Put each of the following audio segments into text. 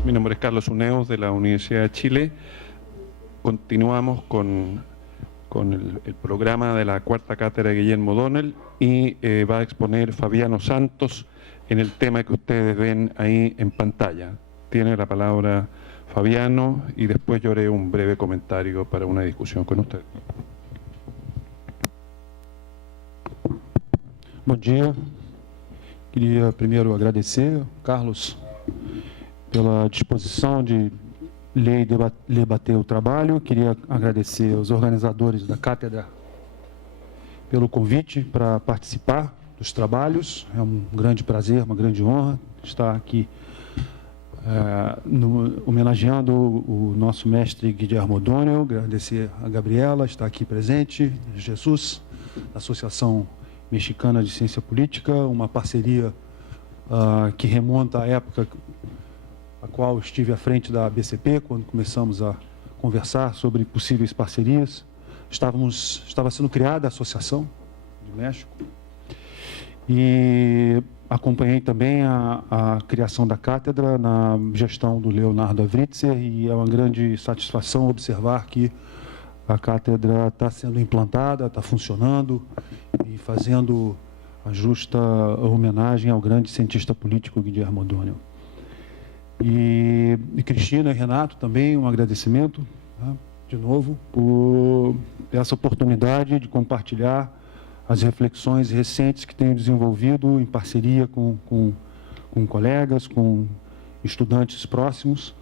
tardes. Mi nombre es Carlos Uneos, de la Universidad de Chile. Continuamos con el programa de la cuarta cátedra de Guillermo O'Donnell y va a exponer Fabiano Santos en el tema que ustedes ven ahí en pantalla. Tiene la palabra Fabiano y después yo haré un breve comentario para una discusión con usted. Bom dia. Queria primeiro agradecer, Carlos, pela disposição de ler e debater o trabalho. Queria agradecer aos organizadores da cátedra pelo convite para participar dos trabalhos. É um grande prazer, uma grande honra estar aqui homenageando o nosso mestre Guillermo O'Donnell. Agradecer a Gabriela, estar aqui presente, Jesus, da Associação Mexicana de Ciência Política, uma parceria que remonta à época a qual estive à frente da ABCP, quando começamos a conversar sobre possíveis parcerias. Estava sendo criada a Associação de México e acompanhei também a criação da cátedra na gestão do Leonardo Avritzer, e é uma grande satisfação observar que a cátedra está sendo implantada, está funcionando e fazendo a justa homenagem ao grande cientista político Guillermo O'Donnell. E Cristina e Renato também, um agradecimento, tá, de novo, por essa oportunidade de compartilhar as reflexões recentes que tenho desenvolvido em parceria com colegas, com estudantes próximos,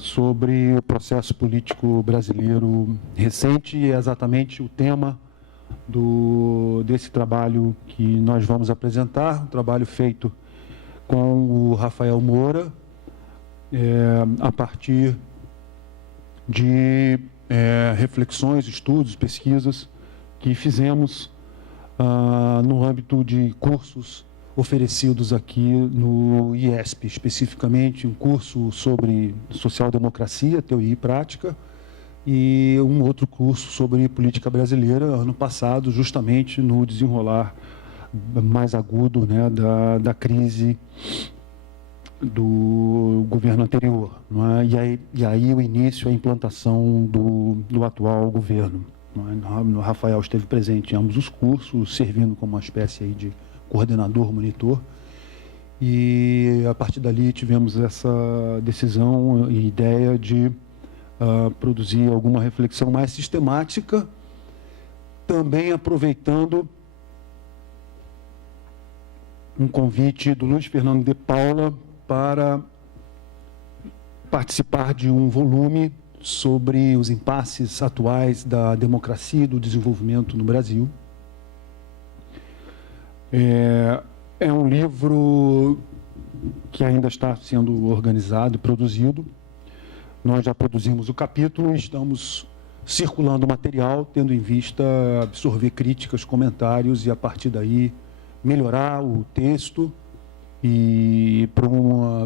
sobre o processo político brasileiro recente, e é exatamente o tema desse trabalho que nós vamos apresentar, um trabalho feito com o Rafael Moura, a partir de reflexões, estudos, pesquisas que fizemos no âmbito de cursos oferecidos aqui no IESP, especificamente um curso sobre social-democracia, teoria e prática, e um outro curso sobre política brasileira, ano passado, justamente no desenrolar mais agudo, né, da crise do governo anterior, não é? E aí o início, a implantação do atual governo. Não é? O Rafael esteve presente em ambos os cursos, servindo como uma espécie aí de coordenador, monitor, e a partir dali tivemos essa decisão e ideia de produzir alguma reflexão mais sistemática, também aproveitando um convite do Luiz Fernando de Paula para participar de um volume sobre os impasses atuais da democracia e do desenvolvimento no Brasil. É um livro que ainda está sendo organizado e produzido. Nós já produzimos o capítulo e estamos circulando o material, tendo em vista absorver críticas, comentários e, a partir daí, melhorar o texto e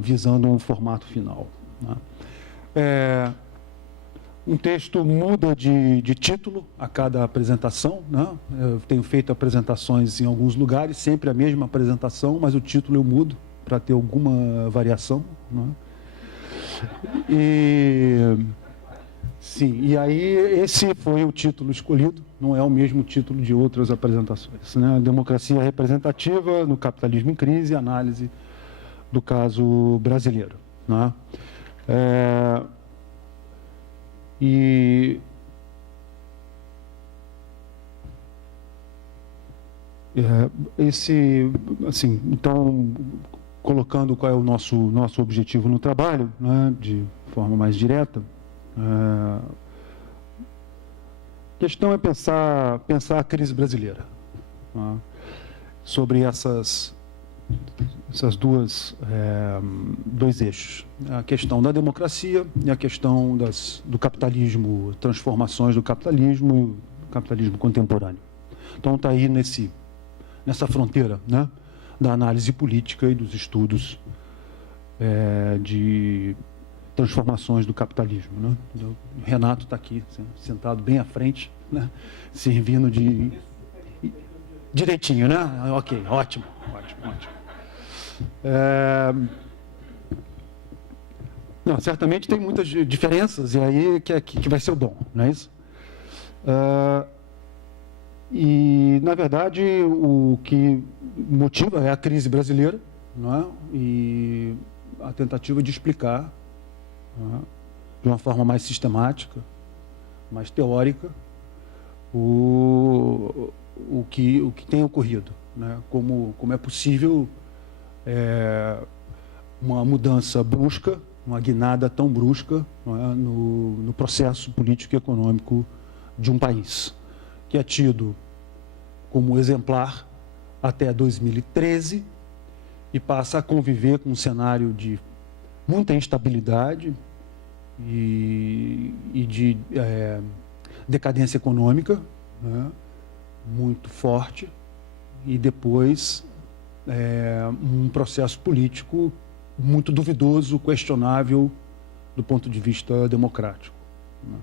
visando um formato final, né? Um texto muda de título a cada apresentação, né? Eu tenho feito apresentações em alguns lugares, sempre a mesma apresentação, mas o título eu mudo para ter alguma variação, né? Sim, e aí esse foi o título escolhido, não é o mesmo título de outras apresentações, né? Democracia representativa no capitalismo em crise, análise do caso brasileiro, né? Então, colocando qual é o nosso objetivo no trabalho, né, de forma mais direta, a questão é pensar a crise brasileira, né, sobre dois eixos: a questão da democracia e a questão do capitalismo, transformações do capitalismo e o capitalismo contemporâneo. Então está aí nessa fronteira, né, da análise política e dos estudos de transformações do capitalismo, né? O Renato está aqui, sentado bem à frente, né, servindo de direitinho, né? Ok, ótimo. Não, certamente tem muitas diferenças, e aí que vai ser o dom, não é isso? E, na verdade, o que motiva é a crise brasileira, não é? E a tentativa de explicar, não é? De uma forma mais sistemática, mais teórica, o que tem ocorrido, né? Como é possível uma mudança brusca, uma guinada tão brusca, não é? no processo político e econômico de um país, que é tido como exemplar até 2013 e passa a conviver com um cenário de muita instabilidade e de decadência econômica, né, muito forte, e depois um processo político muito duvidoso, questionável do ponto de vista democrático, né.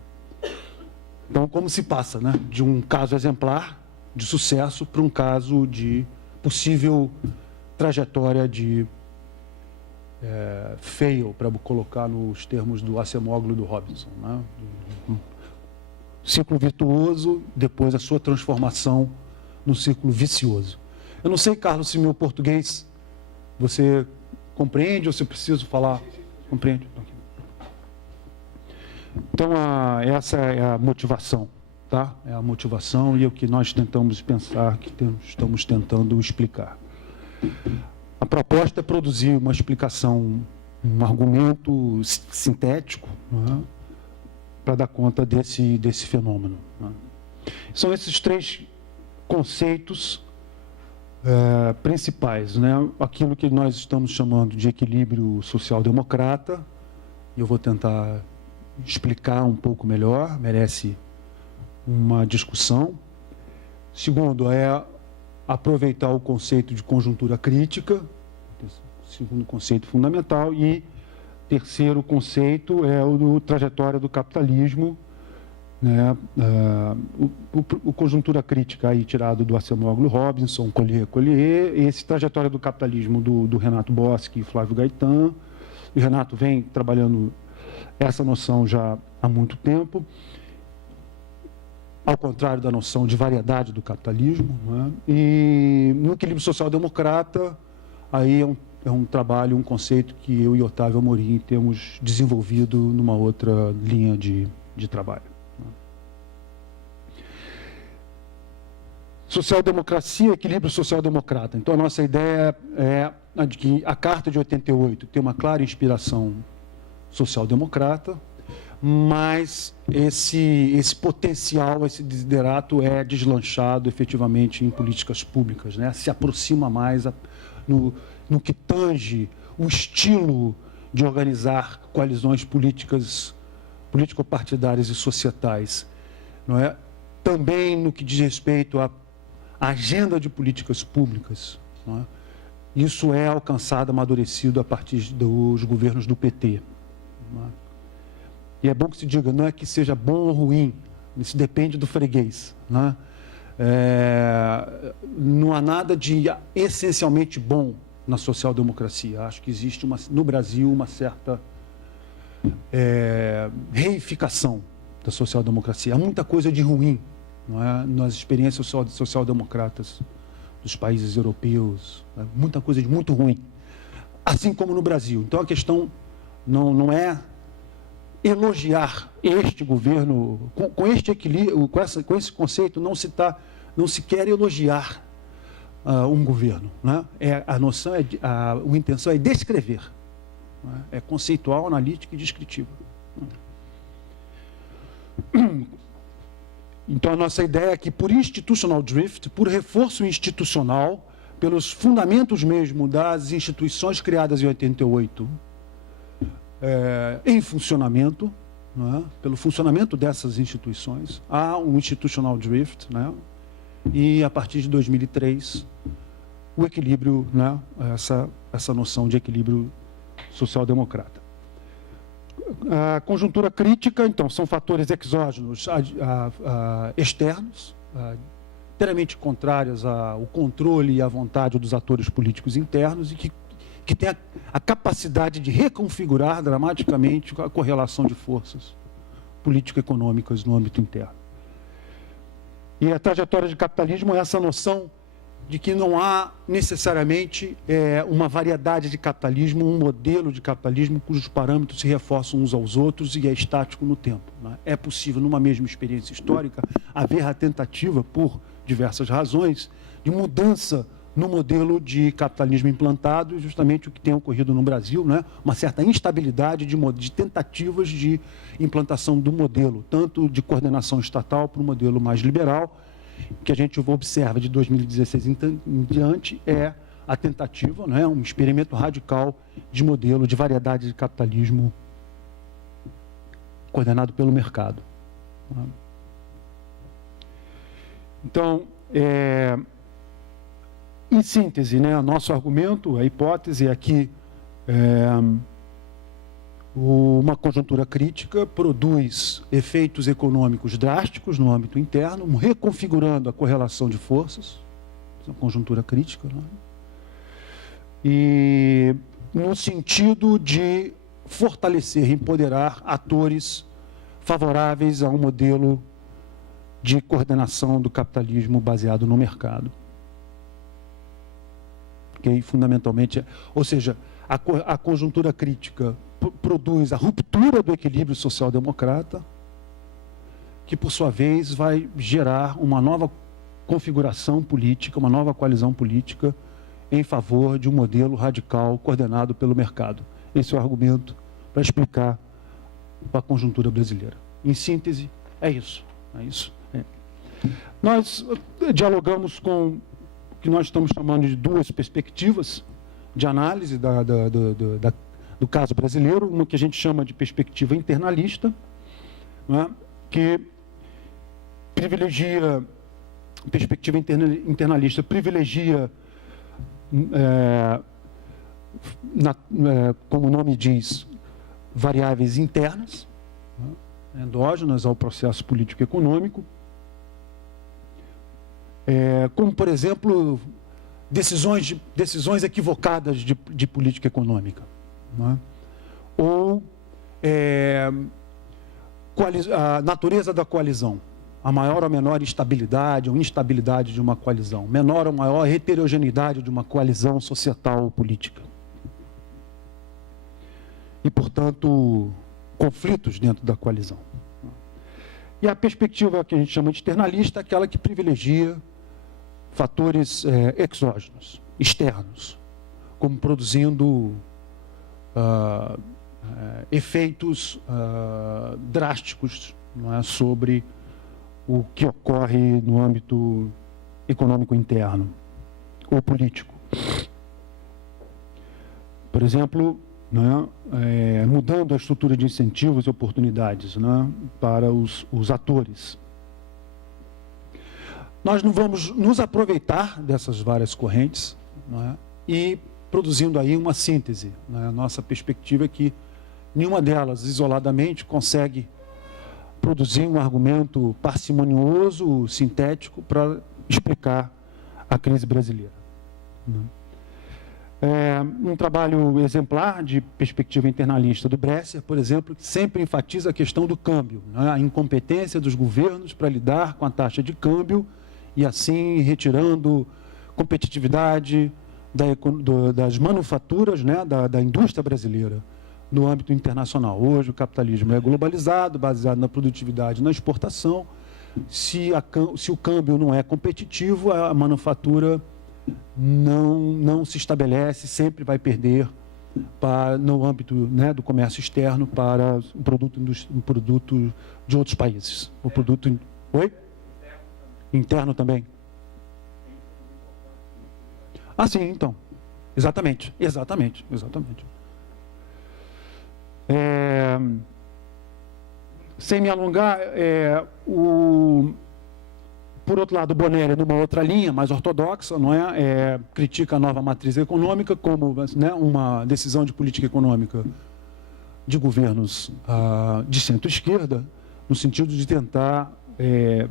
Então, como se passa, né, de um caso exemplar de sucesso para um caso de possível trajetória de fail, para colocar nos termos do Acemoglu e do Robinson, né? Ciclo virtuoso, depois a sua transformação num ciclo vicioso. Eu não sei, Carlos, se meu português você compreende ou se eu preciso falar. Compreende? Então, essa é a motivação, tá? É a motivação e é o que nós tentamos pensar, que estamos tentando explicar. A proposta é produzir uma explicação, um argumento sintético, né, para dar conta desse fenômeno, né. São esses três conceitos principais, né? Aquilo que nós estamos chamando de equilíbrio social-democrata, e eu vou tentar explicar um pouco melhor, merece uma discussão. Segundo, é aproveitar o conceito de conjuntura crítica, segundo conceito fundamental, e terceiro conceito é o do trajetória do capitalismo, né? O conjuntura crítica aí tirado do Acemoglu Robinson, Collier, esse trajetória do capitalismo do Renato Boschi e Flávio Gaetan. O Renato vem trabalhando essa noção já há muito tempo, ao contrário da noção de variedade do capitalismo, né? E no equilíbrio social-democrata, aí é um trabalho, um conceito que eu e Otávio Amorim temos desenvolvido numa outra linha de trabalho. Social-democracia, equilíbrio social-democrata. Então, a nossa ideia é a de que a Carta de 88 tem uma clara inspiração social-democrata, mas esse potencial, esse desiderato é deslanchado efetivamente em políticas públicas, né? Se aproxima mais no que tange o estilo de organizar coalizões políticas, político-partidárias e societais, não é? Também no que diz respeito à agenda de políticas públicas, não é? Isso é alcançado, amadurecido a partir dos governos do PT. Não é? E é bom que se diga, não é que seja bom ou ruim, isso depende do freguês, não é? Não há nada de essencialmente bom na social-democracia. Acho que existe no Brasil uma certa reificação da social-democracia. Há muita coisa de ruim, não é? Nas experiências social-democratas dos países europeus, né? Muita coisa de muito ruim, assim como no Brasil. Então a questão não é elogiar este governo com este equilíbrio, com esse conceito, não se quer elogiar um governo, né? A noção a intenção é descrever, né? É conceitual, analítica e descritiva. Então, a nossa ideia é que, por institutional drift, por reforço institucional, pelos fundamentos mesmo das instituições criadas em 88, em funcionamento, né? Pelo funcionamento dessas instituições, há um institutional drift, né? E, a partir de 2003, o equilíbrio, né? Essa noção de equilíbrio social-democrata. A conjuntura crítica, então, são fatores exógenos externos, inteiramente contrários ao controle e à vontade dos atores políticos internos e que tem a capacidade de reconfigurar dramaticamente a correlação de forças político-econômicas no âmbito interno. E a trajetória de capitalismo é essa noção de que não há necessariamente uma variedade de capitalismo, um modelo de capitalismo cujos parâmetros se reforçam uns aos outros e é estático no tempo, né? É possível, numa mesma experiência histórica, haver a tentativa, por diversas razões, de mudança no modelo de capitalismo implantado, justamente o que tem ocorrido no Brasil, né? Uma certa instabilidade de tentativas de implantação do modelo, tanto de coordenação estatal para um modelo mais liberal. O que a gente observa de 2016 em diante é a tentativa, né? Um experimento radical de modelo de variedade de capitalismo coordenado pelo mercado. Então, em síntese, né, nosso argumento, a hipótese é que uma conjuntura crítica produz efeitos econômicos drásticos no âmbito interno, reconfigurando a correlação de forças, uma conjuntura crítica, né? E no sentido de fortalecer e empoderar atores favoráveis a um modelo de coordenação do capitalismo baseado no mercado. Okay? Fundamentalmente, ou seja, a conjuntura crítica produz a ruptura do equilíbrio social-democrata, que, por sua vez, vai gerar uma nova configuração política, uma nova coalizão política em favor de um modelo radical coordenado pelo mercado. Esse é o argumento para explicar a conjuntura brasileira. Em síntese, é isso. É isso. Nós dialogamos com o que nós estamos chamando de duas perspectivas de análise do caso brasileiro, uma que a gente chama de perspectiva internalista, né, que privilegia, perspectiva internalista privilegia, como o nome diz, variáveis internas, né, endógenas ao processo político-econômico, como, por exemplo, decisões equivocadas de política econômica, né? Ou a natureza da coalizão, a maior ou menor estabilidade ou instabilidade de uma coalizão, menor ou maior heterogeneidade de uma coalizão societal ou política. E, portanto, conflitos dentro da coalizão. E a perspectiva que a gente chama de externalista é aquela que privilegia fatores exógenos, externos, como produzindo efeitos drásticos, não é, sobre o que ocorre no âmbito econômico interno ou político. Por exemplo, né, mudando a estrutura de incentivos e oportunidades, né, para os atores. Nós não vamos nos aproveitar dessas várias correntes, né, e produzindo aí uma síntese, né? A nossa perspectiva é que nenhuma delas, isoladamente, consegue produzir um argumento parcimonioso, sintético, para explicar a crise brasileira. Um trabalho exemplar de perspectiva internalista do Bresser, por exemplo, que sempre enfatiza a questão do câmbio, né? A incompetência dos governos para lidar com a taxa de câmbio e, assim, retirando competitividade das manufaturas, né? da indústria brasileira no âmbito internacional. Hoje o capitalismo é globalizado, baseado na produtividade e na exportação. Se o câmbio não é competitivo, a manufatura não se estabelece, sempre vai perder no âmbito, né, do comércio externo para um produto de outros países. O produto... Oi? Interno também. Ah, sim, então. Exatamente. Sem me alongar, por outro lado, o Bonelli, numa outra linha, mais ortodoxa, não é? Critica a nova matriz econômica como, né, uma decisão de política econômica de governos de centro-esquerda, no sentido de tentar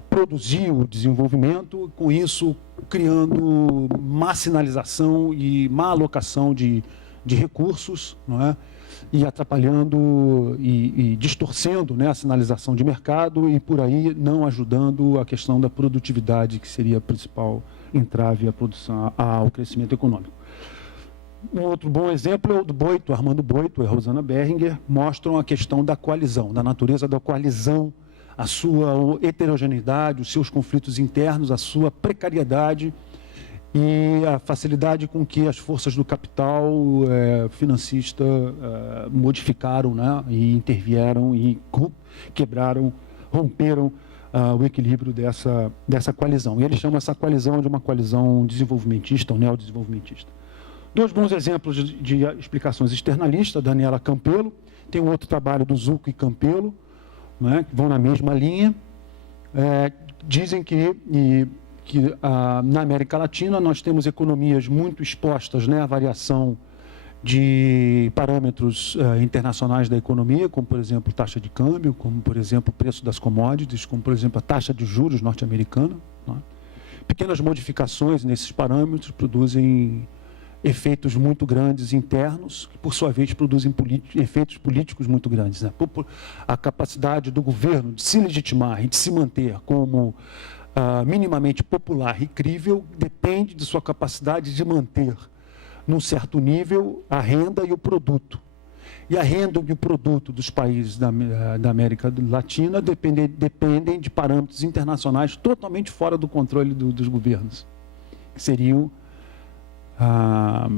produzir o desenvolvimento, com isso criando marginalização e má alocação de de recursos, não é? E atrapalhando e distorcendo, né, a sinalização de mercado e, por aí, não ajudando a questão da produtividade, que seria a principal entrave à produção, ao crescimento econômico. Um outro bom exemplo é o do Boito, Armando Boito e Rosana Berringer, mostram a questão da coalizão, da natureza da coalizão, a sua heterogeneidade, os seus conflitos internos, a sua precariedade e a facilidade com que as forças do capital financista modificaram, né, e intervieram e quebraram, romperam o equilíbrio dessa coalizão. E ele chama essa coalizão de uma coalizão desenvolvimentista ou neodesenvolvimentista. Dois bons exemplos de explicações externalistas, Daniela Campelo, tem um outro trabalho do Zucco e Campelo, né, que vão na mesma linha. Dizem que na América Latina nós temos economias muito expostas, né, à variação de parâmetros internacionais da economia, como, por exemplo, taxa de câmbio, como, por exemplo, o preço das commodities, como, por exemplo, a taxa de juros norte-americana, né? Pequenas modificações nesses parâmetros produzem efeitos muito grandes internos, que, por sua vez, produzem efeitos políticos muito grandes, né? A capacidade do governo de se legitimar e de se manter como minimamente popular e crível depende de sua capacidade de manter, num certo nível, a renda e o produto. E a renda e o produto dos países da América Latina dependem de parâmetros internacionais totalmente fora do controle dos governos, que seriam a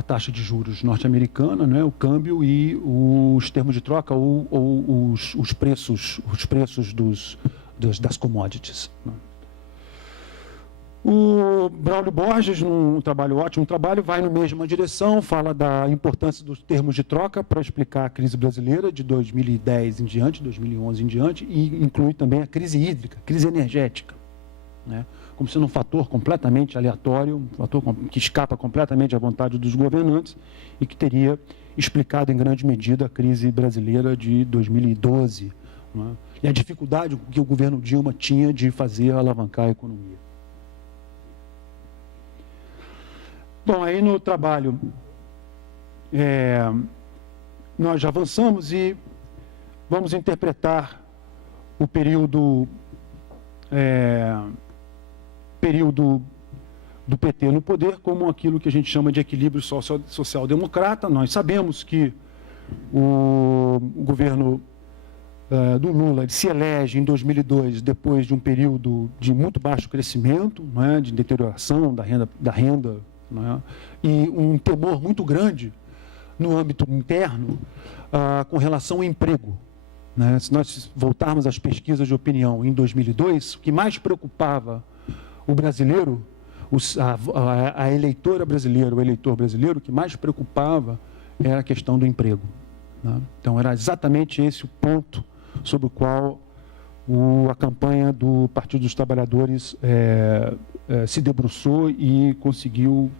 taxa de juros norte-americana, né, o câmbio e os termos de troca ou os preços das commodities, né. O Braulio Borges, num trabalho ótimo, vai na mesma direção, fala da importância dos termos de troca para explicar a crise brasileira de 2010 em diante, 2011 em diante, e inclui também a crise hídrica, crise energética, né, como sendo um fator completamente aleatório, um fator que escapa completamente à vontade dos governantes e que teria explicado em grande medida a crise brasileira de 2012, né, e a dificuldade que o governo Dilma tinha de fazer alavancar a economia. Bom, aí no trabalho nós já avançamos e vamos interpretar o período do PT no poder como aquilo que a gente chama de equilíbrio social-democrata. Nós sabemos que o governo do Lula se elege em 2002 depois de um período de muito baixo crescimento, né, de deterioração da renda, né, e um temor muito grande no âmbito interno com relação ao emprego, né. Se nós voltarmos às pesquisas de opinião em 2002, o que mais preocupava o brasileiro, a eleitora brasileira, o eleitor brasileiro, o que mais preocupava era a questão do emprego, né. Então, era exatamente esse o ponto sobre o qual a campanha do Partido dos Trabalhadores se debruçou e conseguiu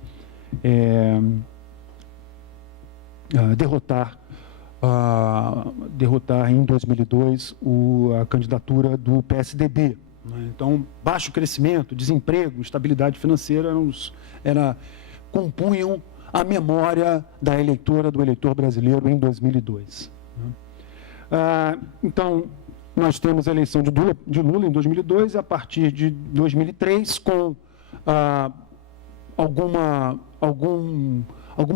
derrotar em 2002 a candidatura do PSDB. Então, baixo crescimento, desemprego, estabilidade financeira compunham a memória da eleitora, do eleitor brasileiro em 2002. Então, nós temos a eleição de Lula em 2002, e a partir de 2003, com alguma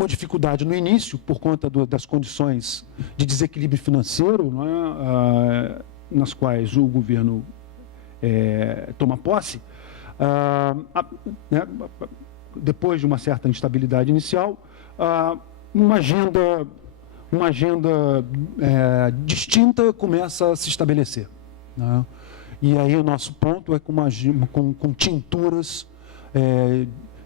dificuldade no início, por conta das condições de desequilíbrio financeiro, não é, nas quais o governo toma posse, né, depois de uma certa instabilidade inicial, uma agenda distinta começa a se estabelecer, né? E aí o nosso ponto é com tinturas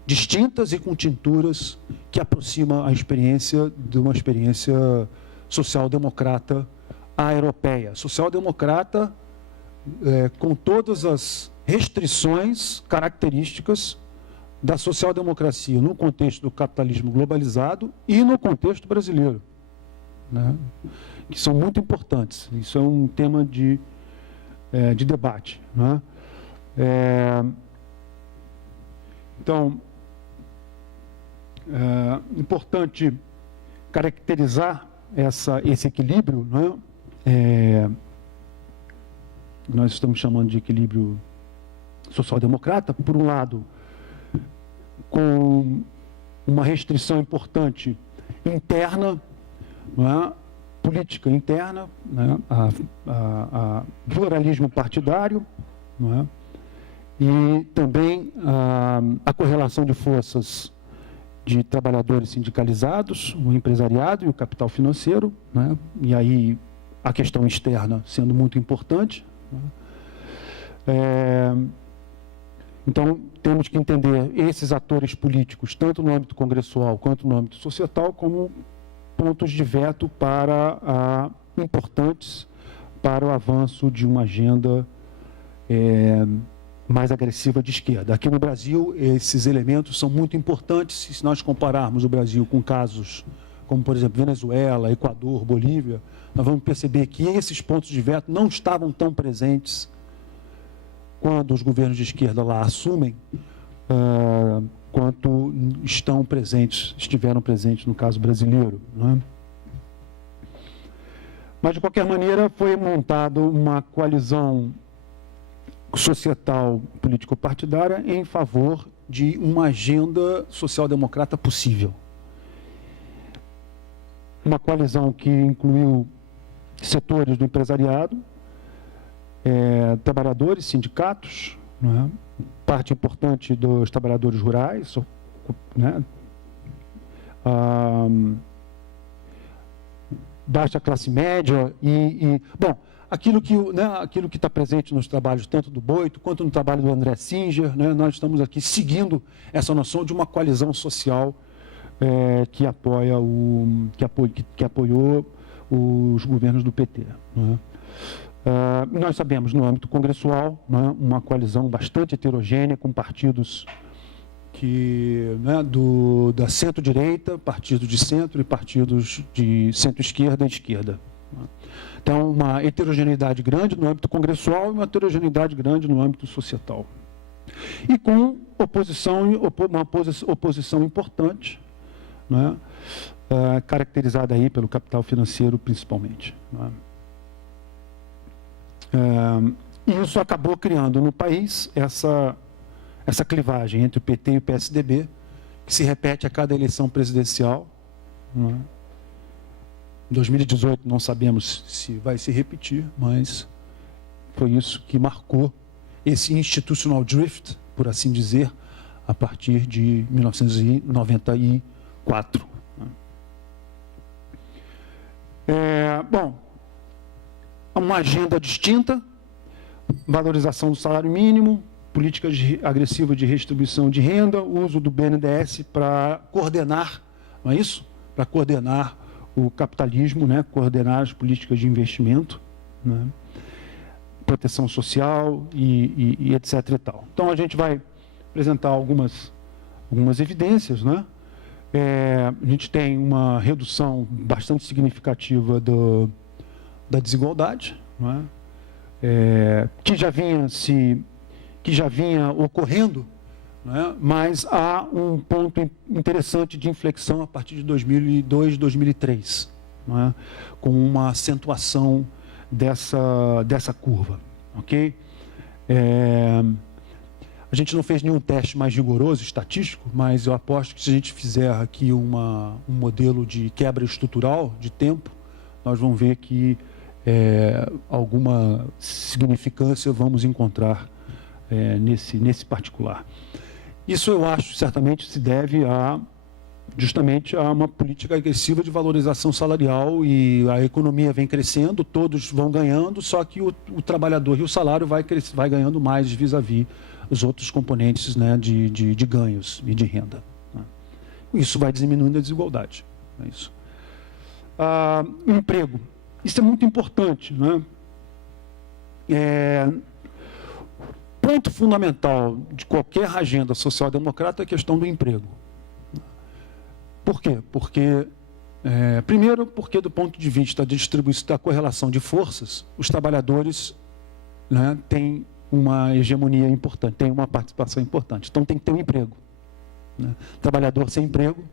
distintas e com tinturas que aproximam a experiência de uma experiência social-democrata à europeia. Social-democrata com todas as restrições características da social-democracia no contexto do capitalismo globalizado e no contexto brasileiro, né, que são muito importantes. Isso é um tema de debate, né? Então, importante caracterizar esse equilíbrio, né? Nós estamos chamando de equilíbrio social-democrata, por um lado, com uma restrição importante interna, não é? Política interna, né? a pluralismo partidário, não é? E também a correlação de forças de trabalhadores sindicalizados, o empresariado e o capital financeiro, né? E aí a questão externa sendo muito importante, né? Então, temos que entender esses atores políticos, tanto no âmbito congressual quanto no âmbito societal, como pontos de veto importantes para o avanço de uma agenda mais agressiva de esquerda. Aqui no Brasil, esses elementos são muito importantes se nós compararmos o Brasil com casos como, por exemplo, Venezuela, Equador, Bolívia. Nós vamos perceber que esses pontos de veto não estavam tão presentes quando os governos de esquerda lá assumem, quanto estiveram presentes no caso brasileiro, não é? Mas, de qualquer maneira, foi montada uma coalizão societal político-partidária em favor de uma agenda social-democrata possível. Uma coalizão que incluiu setores do empresariado, trabalhadores, sindicatos, não é? Parte importante dos trabalhadores rurais, né? Baixa classe média bom, aquilo que está presente nos trabalhos tanto do Boito quanto no trabalho do André Singer, né? Nós estamos aqui seguindo essa noção de uma coalizão social que apoiou os governos do PT, não é? Nós sabemos, no âmbito congressual, né, uma coalizão bastante heterogênea, com partidos da centro-direita, partidos de centro e partidos de centro-esquerda e esquerda. Então, uma heterogeneidade grande no âmbito congressual e uma heterogeneidade grande no âmbito societal. E com uma oposição importante, né, caracterizada aí pelo capital financeiro, principalmente. Né. E isso acabou criando no país essa clivagem entre o PT e o PSDB, que se repete a cada eleição presidencial. Em 2018 não sabemos se vai se repetir, mas foi isso que marcou esse institutional drift, por assim dizer, a partir de 1994. Bom, uma agenda distinta, valorização do salário mínimo, políticas agressivas de redistribuição de renda, uso do BNDES para coordenar, não é isso? Para coordenar o capitalismo, né? Coordenar as políticas de investimento, né? Proteção social e etc. e tal. Então, a gente vai apresentar algumas evidências, né? A gente tem uma redução bastante significativa da desigualdade, não é? Que já vinha ocorrendo, não é? Mas há um ponto interessante de inflexão a partir de 2002, 2003, não é? Com uma acentuação dessa curva, ok? A gente não fez nenhum teste mais rigoroso, estatístico, mas eu aposto que se a gente fizer aqui um modelo de quebra estrutural de tempo, nós vamos ver que alguma significância vamos encontrar nesse particular. Isso, eu acho, certamente se deve justamente a uma política agressiva de valorização salarial, e a economia vem crescendo, todos vão ganhando, só que o trabalhador e o salário vai ganhando mais vis-à-vis os outros componentes, né, de ganhos e de renda, né? Isso vai diminuindo a desigualdade. É isso. Emprego. Isso é muito importante, né? Ponto fundamental de qualquer agenda social-democrata é a questão do emprego. Por quê? Porque, primeiro, porque do ponto de vista da distribuição, da correlação de forças, os trabalhadores, têm uma hegemonia importante, têm uma participação importante. Então, tem que ter um emprego. Né? Trabalhador sem emprego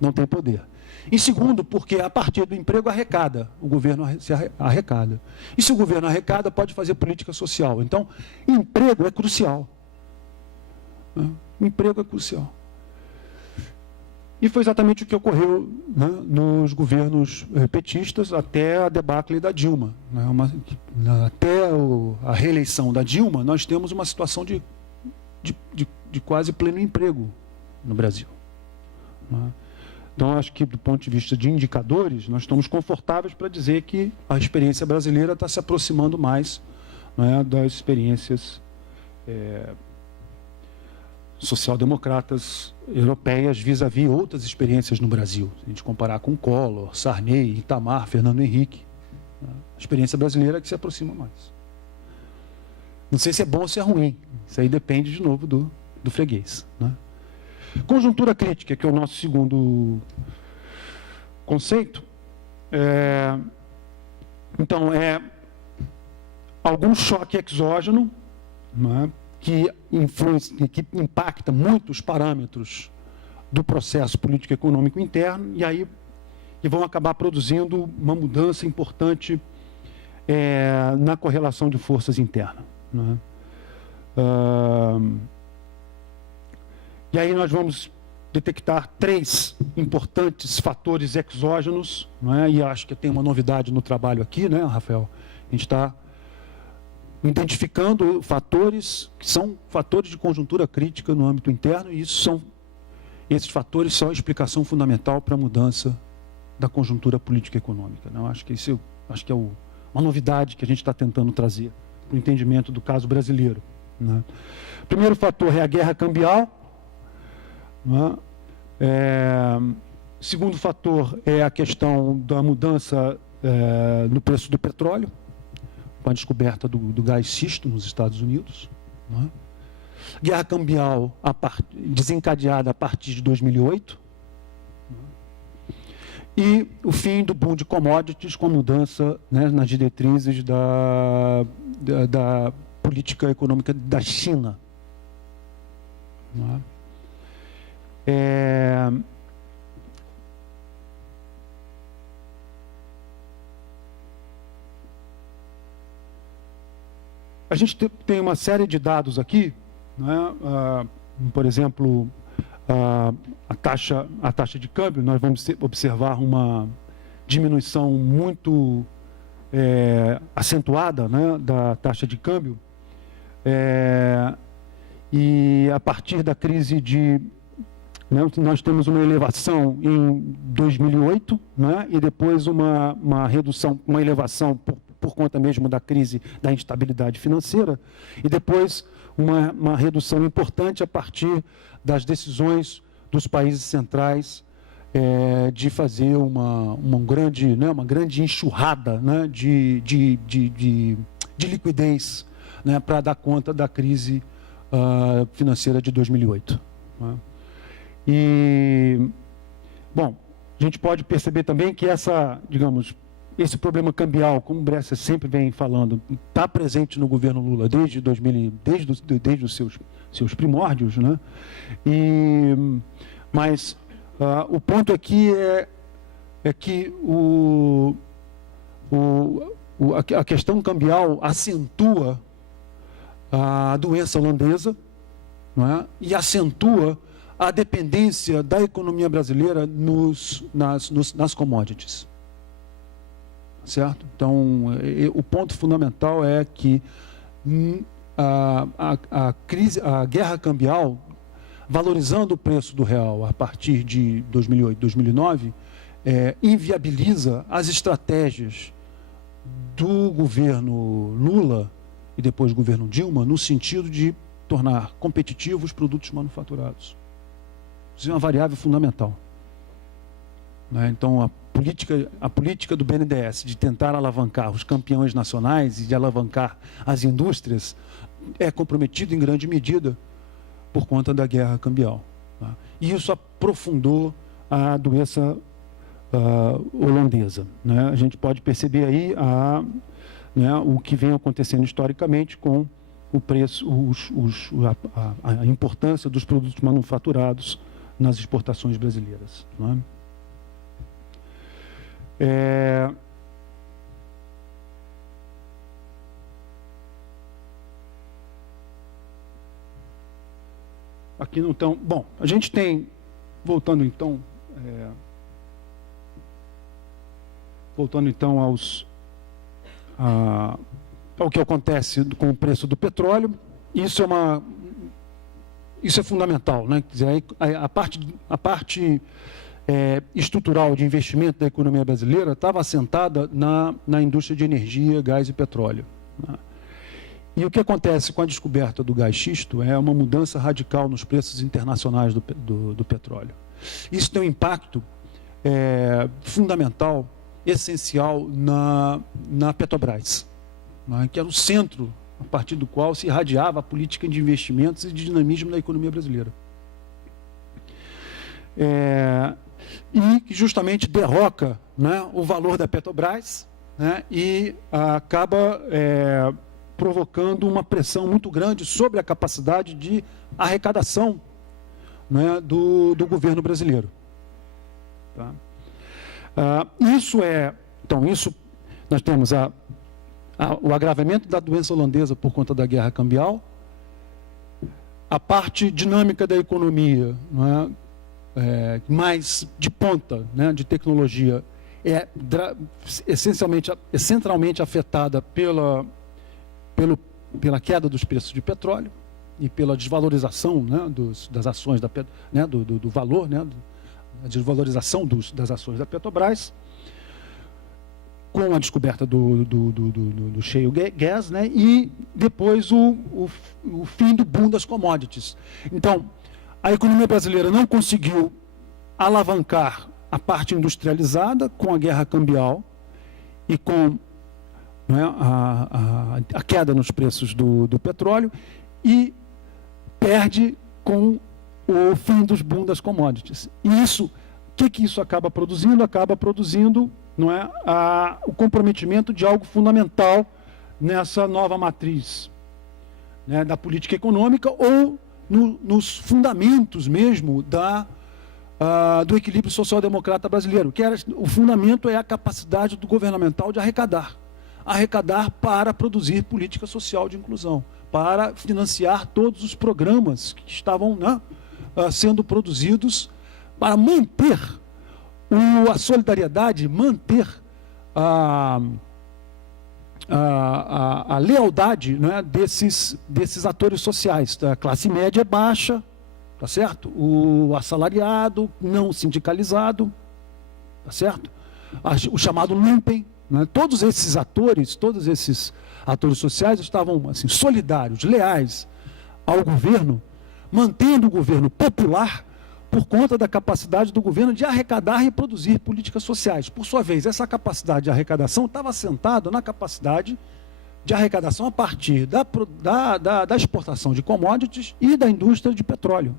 não tem poder. E segundo, porque a partir do emprego arrecada, o governo se arrecada. E se o governo arrecada, pode fazer política social. Então, emprego é crucial. Né? Emprego é crucial. E foi exatamente o que ocorreu, né, nos governos petistas até a debacle da Dilma. Né? Até a reeleição da Dilma, nós temos uma situação de quase pleno emprego no Brasil. Né? Então, acho que, do ponto de vista de indicadores, nós estamos confortáveis para dizer que a experiência brasileira está se aproximando mais, né, das experiências social-democratas europeias vis-à-vis outras experiências no Brasil. Se a gente comparar com Collor, Sarney, Itamar, Fernando Henrique, né, a experiência brasileira é que se aproxima mais. Não sei se é bom ou se é ruim. Isso aí depende, de novo, do freguês. Né? Conjuntura crítica, que é o nosso segundo conceito. Então, é algum choque exógeno, né, que impacta muito os parâmetros do processo político-econômico interno e vão acabar produzindo uma mudança importante na correlação de forças internas. Né? E aí nós vamos detectar 3 importantes fatores exógenos, né? E acho que tem uma novidade no trabalho aqui, né, Rafael? A gente está identificando fatores que são fatores de conjuntura crítica no âmbito interno, e esses fatores são a explicação fundamental para a mudança da conjuntura política e econômica. Né? Eu acho que isso é uma novidade que a gente está tentando trazer para o entendimento do caso brasileiro. Né? O primeiro fator é a guerra cambial. Né? O segundo fator é a questão da mudança no preço do petróleo, com a descoberta do gás xisto nos Estados Unidos. Né? Guerra cambial desencadeada a partir de 2008. Né? E o fim do boom de commodities com a mudança, né, nas diretrizes da política econômica da China. Né? A gente tem uma série de dados aqui, né? Por exemplo, a taxa de câmbio, nós vamos observar uma diminuição muito acentuada, né, da taxa de câmbio, e a partir da crise né, nós temos uma elevação em 2008, né, e depois uma elevação por conta mesmo da crise da instabilidade financeira, e depois uma redução importante a partir das decisões dos países centrais de fazer uma grande enxurrada, né, de liquidez, né, para dar conta da crise financeira de 2008. Né? E, bom, a gente pode perceber também que esse problema cambial, como o Bresser sempre vem falando, está presente no governo Lula desde os seus primórdios, né? Mas o ponto aqui é que a questão cambial acentua a doença holandesa, não é? E acentua a dependência da economia brasileira nas commodities. Certo? Então, o ponto fundamental é que a guerra cambial, valorizando o preço do real a partir de 2008, 2009, inviabiliza as estratégias do governo Lula e depois do governo Dilma, no sentido de tornar competitivos os produtos manufaturados. Isso é uma variável fundamental. Né? Então, a política do BNDES de tentar alavancar os campeões nacionais e de alavancar as indústrias é comprometida em grande medida por conta da guerra cambial. Tá? E isso aprofundou a doença holandesa. Né? A gente pode perceber aí o que vem acontecendo historicamente com o preço, a importância dos produtos manufaturados nas exportações brasileiras. Não é? Aqui não estão... Bom, a gente tem, voltando então ao que acontece com o preço do petróleo, isso é fundamental, né? Quer dizer, a parte estrutural de investimento da economia brasileira estava assentada na indústria de energia, gás e petróleo, né? E o que acontece com a descoberta do gás xisto é uma mudança radical nos preços internacionais do petróleo. Isso tem um impacto fundamental, essencial na Petrobras, né, que era o centro a partir do qual se irradiava a política de investimentos e de dinamismo da economia brasileira. E que justamente derroca, né, o valor da Petrobras, né, e acaba provocando uma pressão muito grande sobre a capacidade de arrecadação, né, do governo brasileiro. Tá? Então, nós temos o agravamento da doença holandesa por conta da guerra cambial, a parte dinâmica da economia, não é, mais de ponta, né, de tecnologia, centralmente afetada pela queda dos preços de petróleo e pela desvalorização, né, das ações do valor, né, a desvalorização das ações da Petrobras, com a descoberta do shale gas, né, e depois o fim do boom das commodities. Então, a economia brasileira não conseguiu alavancar a parte industrializada com a guerra cambial e com, né, a queda nos preços do petróleo, e perde com o fim dos boom das commodities. E isso, o que isso acaba produzindo? Acaba produzindo, não é, o comprometimento de algo fundamental nessa nova matriz, né, da política econômica, ou nos fundamentos mesmo do equilíbrio social-democrata brasileiro, que o fundamento é a capacidade do governamental de arrecadar para produzir política social de inclusão, para financiar todos os programas que estavam, né, sendo produzidos para manter a solidariedade, manter a lealdade, né, desses atores sociais. A classe média baixa, tá certo? O assalariado, não sindicalizado, tá certo? O chamado lumpen, né? Todos esses atores sociais estavam assim, solidários, leais ao governo, mantendo o governo popular por conta da capacidade do governo de arrecadar e produzir políticas sociais. Por sua vez, essa capacidade de arrecadação estava assentada na capacidade de arrecadação a partir da exportação de commodities e da indústria de petróleo,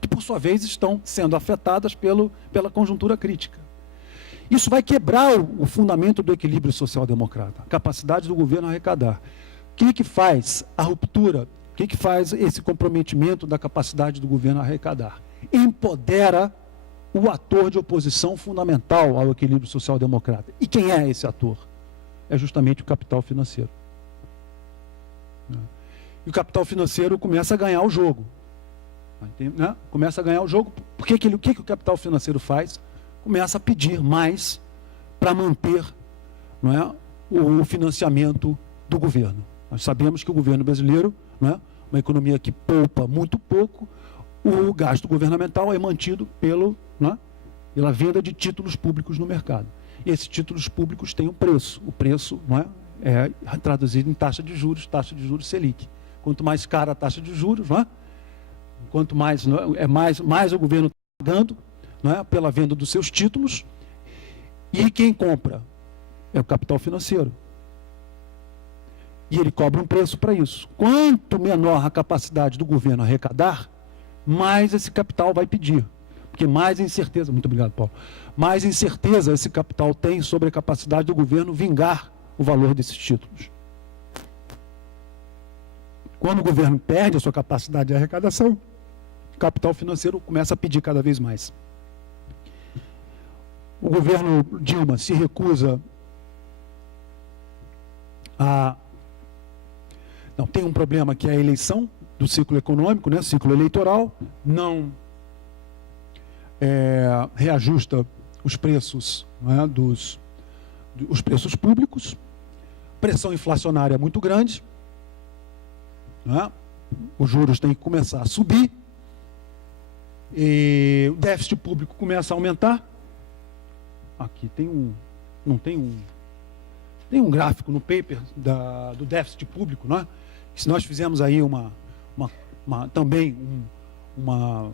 que por sua vez estão sendo afetadas pela conjuntura crítica. Isso vai quebrar o fundamento do equilíbrio social-democrata, a capacidade do governo arrecadar. O que faz a ruptura? O que faz esse comprometimento da capacidade do governo arrecadar? Empodera o ator de oposição fundamental ao equilíbrio social-democrata. E quem é esse ator? É justamente o capital financeiro. E o capital financeiro começa a ganhar o jogo. Né? Começa a ganhar o jogo. O que o capital financeiro faz? Começa a pedir mais para manter, não é, o financiamento do governo. Nós sabemos que o governo brasileiro, não é, uma economia que poupa muito pouco, o gasto governamental é mantido pela venda de títulos públicos no mercado. E esses títulos públicos têm um preço. O preço, não é traduzido em taxa de juros Selic. Quanto mais cara a taxa de juros, não é? Quanto mais, não é, mais o governo está pagando, não é, pela venda dos seus títulos, e quem compra é o capital financeiro. E ele cobra um preço para isso. Quanto menor a capacidade do governo arrecadar, mais esse capital vai pedir. Porque mais incerteza, muito obrigado, Paulo, mais incerteza esse capital tem sobre a capacidade do governo vingar o valor desses títulos. Quando o governo perde a sua capacidade de arrecadação, o capital financeiro começa a pedir cada vez mais. O governo Dilma se recusa a... Não, tem um problema que é a eleição do ciclo econômico, né, ciclo eleitoral, não reajusta os preços, né, os preços públicos, pressão inflacionária é muito grande, né, os juros têm que começar a subir, e o déficit público começa a aumentar. Aqui tem um gráfico no paper do déficit público, né? Se nós fizermos aí também um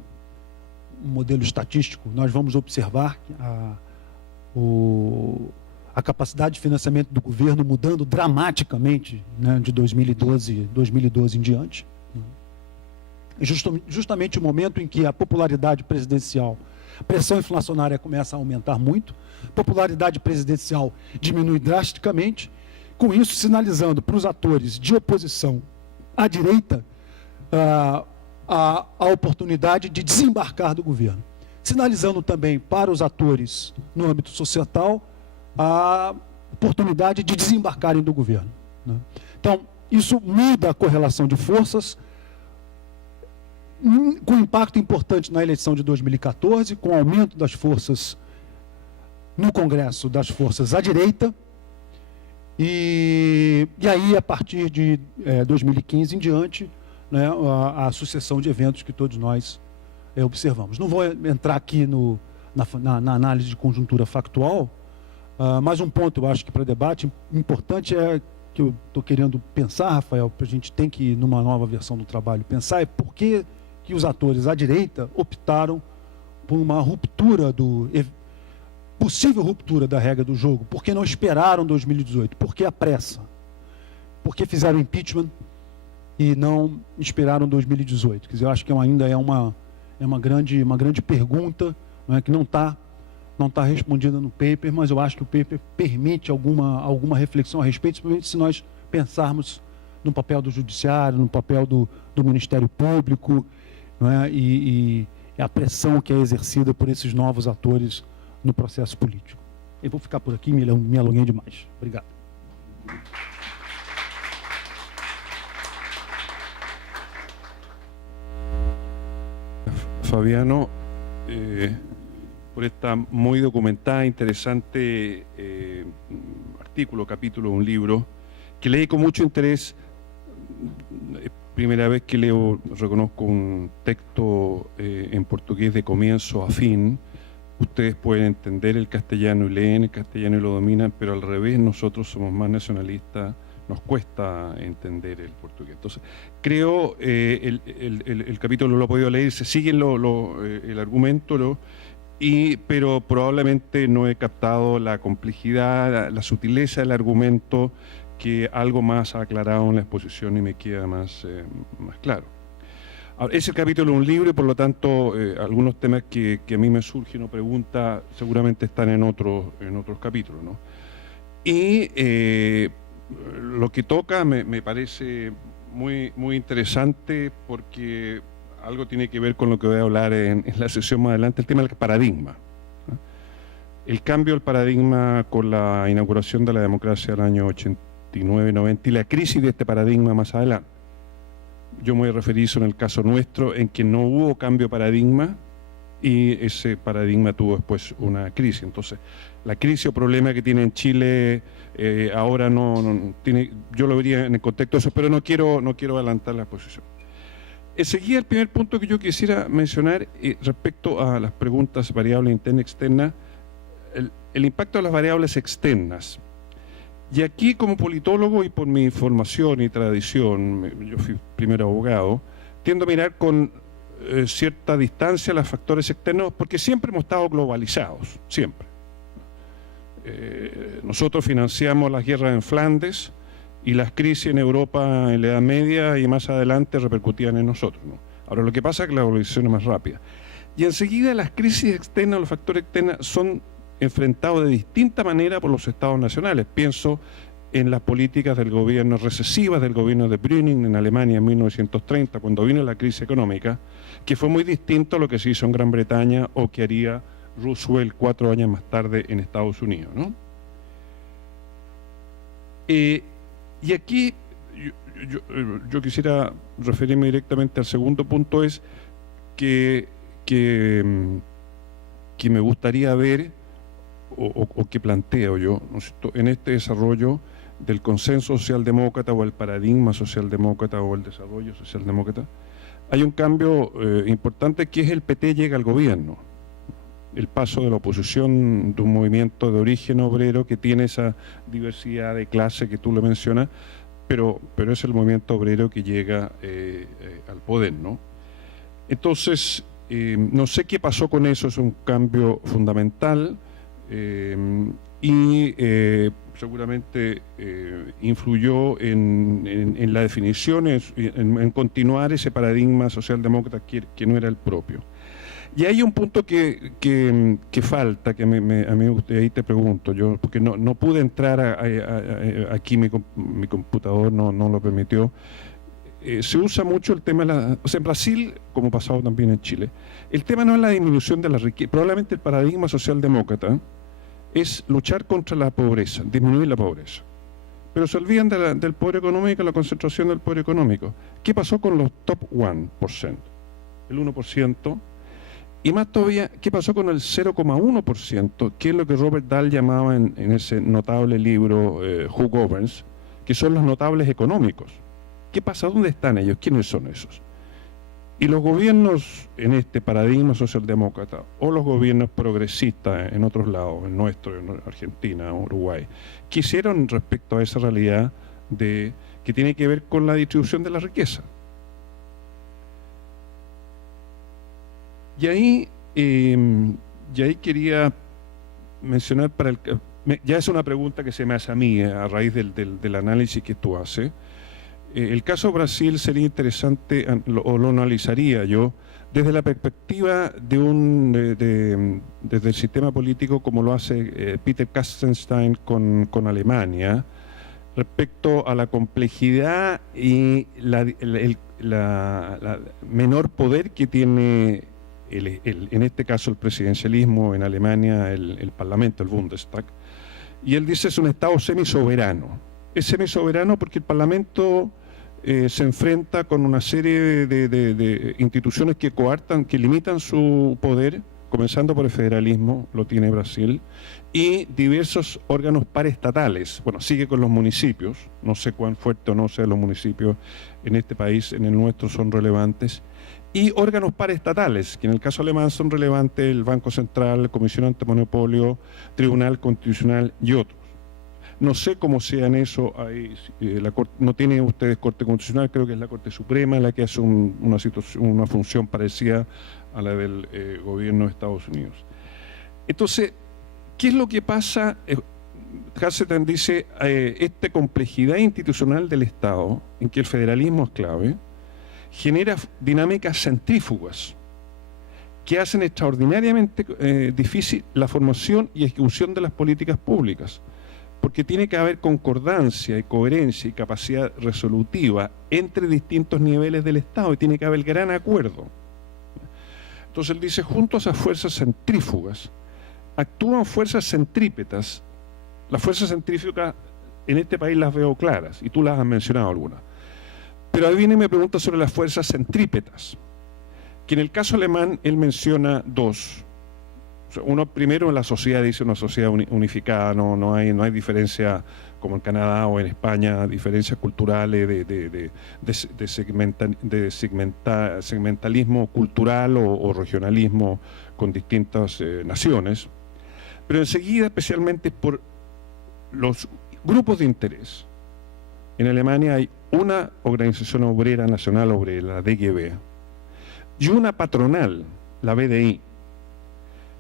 modelo estatístico, nós vamos observar que a capacidade de financiamento do governo mudando dramaticamente, né, de 2012 em diante. Justamente o momento em que a popularidade presidencial, a pressão inflacionária começa a aumentar muito, a popularidade presidencial diminui drasticamente, com isso sinalizando para os atores de oposição à direita a oportunidade de desembarcar do governo, sinalizando também para os atores no âmbito societal a oportunidade de desembarcarem do governo, né? Então, isso muda a correlação de forças, com impacto importante na eleição de 2014, com o aumento das forças no Congresso, das forças à direita, e aí, a partir de 2015 em diante, né, a sucessão de eventos que todos nós observamos. Não vou entrar aqui na análise de conjuntura factual, mas um ponto, eu acho que para debate importante que eu estou querendo pensar, Rafael, a gente tem que, numa nova versão do trabalho, pensar é por que os atores à direita optaram por uma possível ruptura da regra do jogo. Por que não esperaram 2018? Por que a pressa? Por que fizeram impeachment e não esperaram 2018? Quer dizer, eu acho que ainda é uma grande pergunta, né, que não está respondida no paper, mas eu acho que o paper permite alguma reflexão a respeito, principalmente se nós pensarmos no papel do judiciário, no papel do Ministério Público, né, e a pressão que é exercida por esses novos atores no processo político. Eu vou ficar por aqui, me alonguei demais. Obrigado. Fabiano, por esta muy documentada, interesante artículo, capítulo de un libro, que leí con mucho interés. Primera vez que leo, reconozco un texto en portugués de comienzo a fin. Ustedes pueden entender el castellano y leen el castellano y lo dominan, pero al revés, nosotros somos más nacionalistas, nos cuesta entender el portugués. Entonces, creo, el capítulo lo he podido leer, se sigue el argumento, pero probablemente no he captado la complejidad, la sutileza del argumento, que algo más ha aclarado en la exposición y me queda más claro. Ahora, es el capítulo de un libro y por lo tanto algunos temas que a mí me surgen o preguntas seguramente están en otros capítulos, ¿no? Y lo que toca me parece muy interesante porque algo tiene que ver con lo que voy a hablar en la sesión más adelante, el tema del paradigma, ¿no? El cambio del paradigma con la inauguración de la democracia del año 89-90 y la crisis de este paradigma más adelante. Yo me voy a referir eso en el caso nuestro, en que no hubo cambio de paradigma y ese paradigma tuvo después una crisis. Entonces, la crisis o problema que tiene en Chile ahora no tiene, yo lo vería en el contexto de eso, pero no quiero adelantar la exposición. Enseguida, el primer punto que yo quisiera mencionar respecto a las preguntas variables internas y externas, el impacto de las variables externas. Y aquí, como politólogo y por mi formación y tradición, yo fui primero abogado, tiendo a mirar con cierta distancia los factores externos porque siempre hemos estado globalizados, siempre. Nosotros financiamos las guerras en Flandes y las crisis en Europa en la Edad Media y más adelante repercutían en nosotros, ¿no? Ahora, lo que pasa es que la globalización es más rápida. Y enseguida las crisis externas, los factores externos son enfrentados de distinta manera por los estados nacionales. Pienso en las políticas del gobierno recesivas del gobierno de Brüning en Alemania en 1930, cuando vino la crisis económica, que fue muy distinto a lo que se hizo en Gran Bretaña o que haría Roosevelt 4 años más tarde en Estados Unidos, ¿no? Y aquí yo quisiera referirme directamente al segundo punto, es que me gustaría ver o que planteo yo, ¿no es cierto?, en este desarrollo del consenso socialdemócrata o el paradigma socialdemócrata o el desarrollo socialdemócrata. Hay un cambio importante, que es el PT llega al gobierno, el paso de la oposición de un movimiento de origen obrero que tiene esa diversidad de clase que tú lo mencionas, pero es el movimiento obrero que llega al poder, ¿no? Entonces, no sé qué pasó con eso, es un cambio fundamental y seguramente influyó en la definición, en continuar ese paradigma socialdemócrata que no era el propio. Y hay un punto que falta, que a mí ahí te pregunto, yo porque no pude entrar aquí, mi computador no lo permitió. Se usa mucho el tema, o sea, en Brasil, como pasado también en Chile, el tema no es la disminución de la riqueza. Probablemente el paradigma socialdemócrata es luchar contra la pobreza, disminuir la pobreza. Pero se olvidan del poder económico, la concentración del poder económico. ¿Qué pasó con los top 1%? El 1%. Y más todavía, ¿qué pasó con el 0,1%? Que es lo que Robert Dahl llamaba en ese notable libro Who Governs, que son los notables económicos. ¿Qué pasa? ¿Dónde están ellos? ¿Quiénes son esos? Y los gobiernos en este paradigma socialdemócrata, o los gobiernos progresistas en otros lados, el nuestro, en Argentina, Uruguay, ¿qué hicieron respecto a esa realidad que tiene que ver con la distribución de la riqueza? Y ahí quería mencionar, ya es una pregunta que se me hace a mí a raíz del análisis que tú haces. El caso Brasil sería interesante, o lo analizaría yo, desde la perspectiva desde el sistema político, como lo hace Peter Kastenstein con Alemania, respecto a la complejidad y la menor poder que tiene en este caso el presidencialismo en Alemania, el Parlamento, el Bundestag. Y él dice es un Estado semisoberano. Es semisoberano porque el Parlamento se enfrenta con una serie de instituciones que coartan, que limitan su poder, comenzando por el federalismo, lo tiene Brasil, y diversos órganos paraestatales. Bueno, sigue con los municipios, no sé cuán fuerte o no sean los municipios en este país, en el nuestro son relevantes, y órganos paraestatales, que en el caso alemán son relevantes el Banco Central, Comisión Antimonopolio, Tribunal Constitucional y otros. No sé cómo sean eso, no tiene ustedes Corte Constitucional, creo que es la Corte Suprema la que hace una función parecida a la del gobierno de Estados Unidos. Entonces, ¿qué es lo que pasa? Hasseltine dice, esta complejidad institucional del Estado, en que el federalismo es clave, genera dinámicas centrífugas que hacen extraordinariamente difícil la formación y ejecución de las políticas públicas, porque tiene que haber concordancia y coherencia y capacidad resolutiva entre distintos niveles del Estado y tiene que haber gran acuerdo. Entonces él dice, junto a esas fuerzas centrífugas, actúan fuerzas centrípetas. Las fuerzas centrífugas en este país las veo claras, y tú las has mencionado algunas. Pero ahí viene y me pregunta sobre las fuerzas centrípetas, que en el caso alemán él menciona dos. Uno, primero, en la sociedad, dice una sociedad unificada, no hay diferencia como en Canadá o en España, diferencias culturales de segmentalismo cultural o regionalismo con distintas naciones. Pero enseguida, especialmente por los grupos de interés. En Alemania hay una organización obrera nacional obrera, la DGB, y una patronal, la BDI.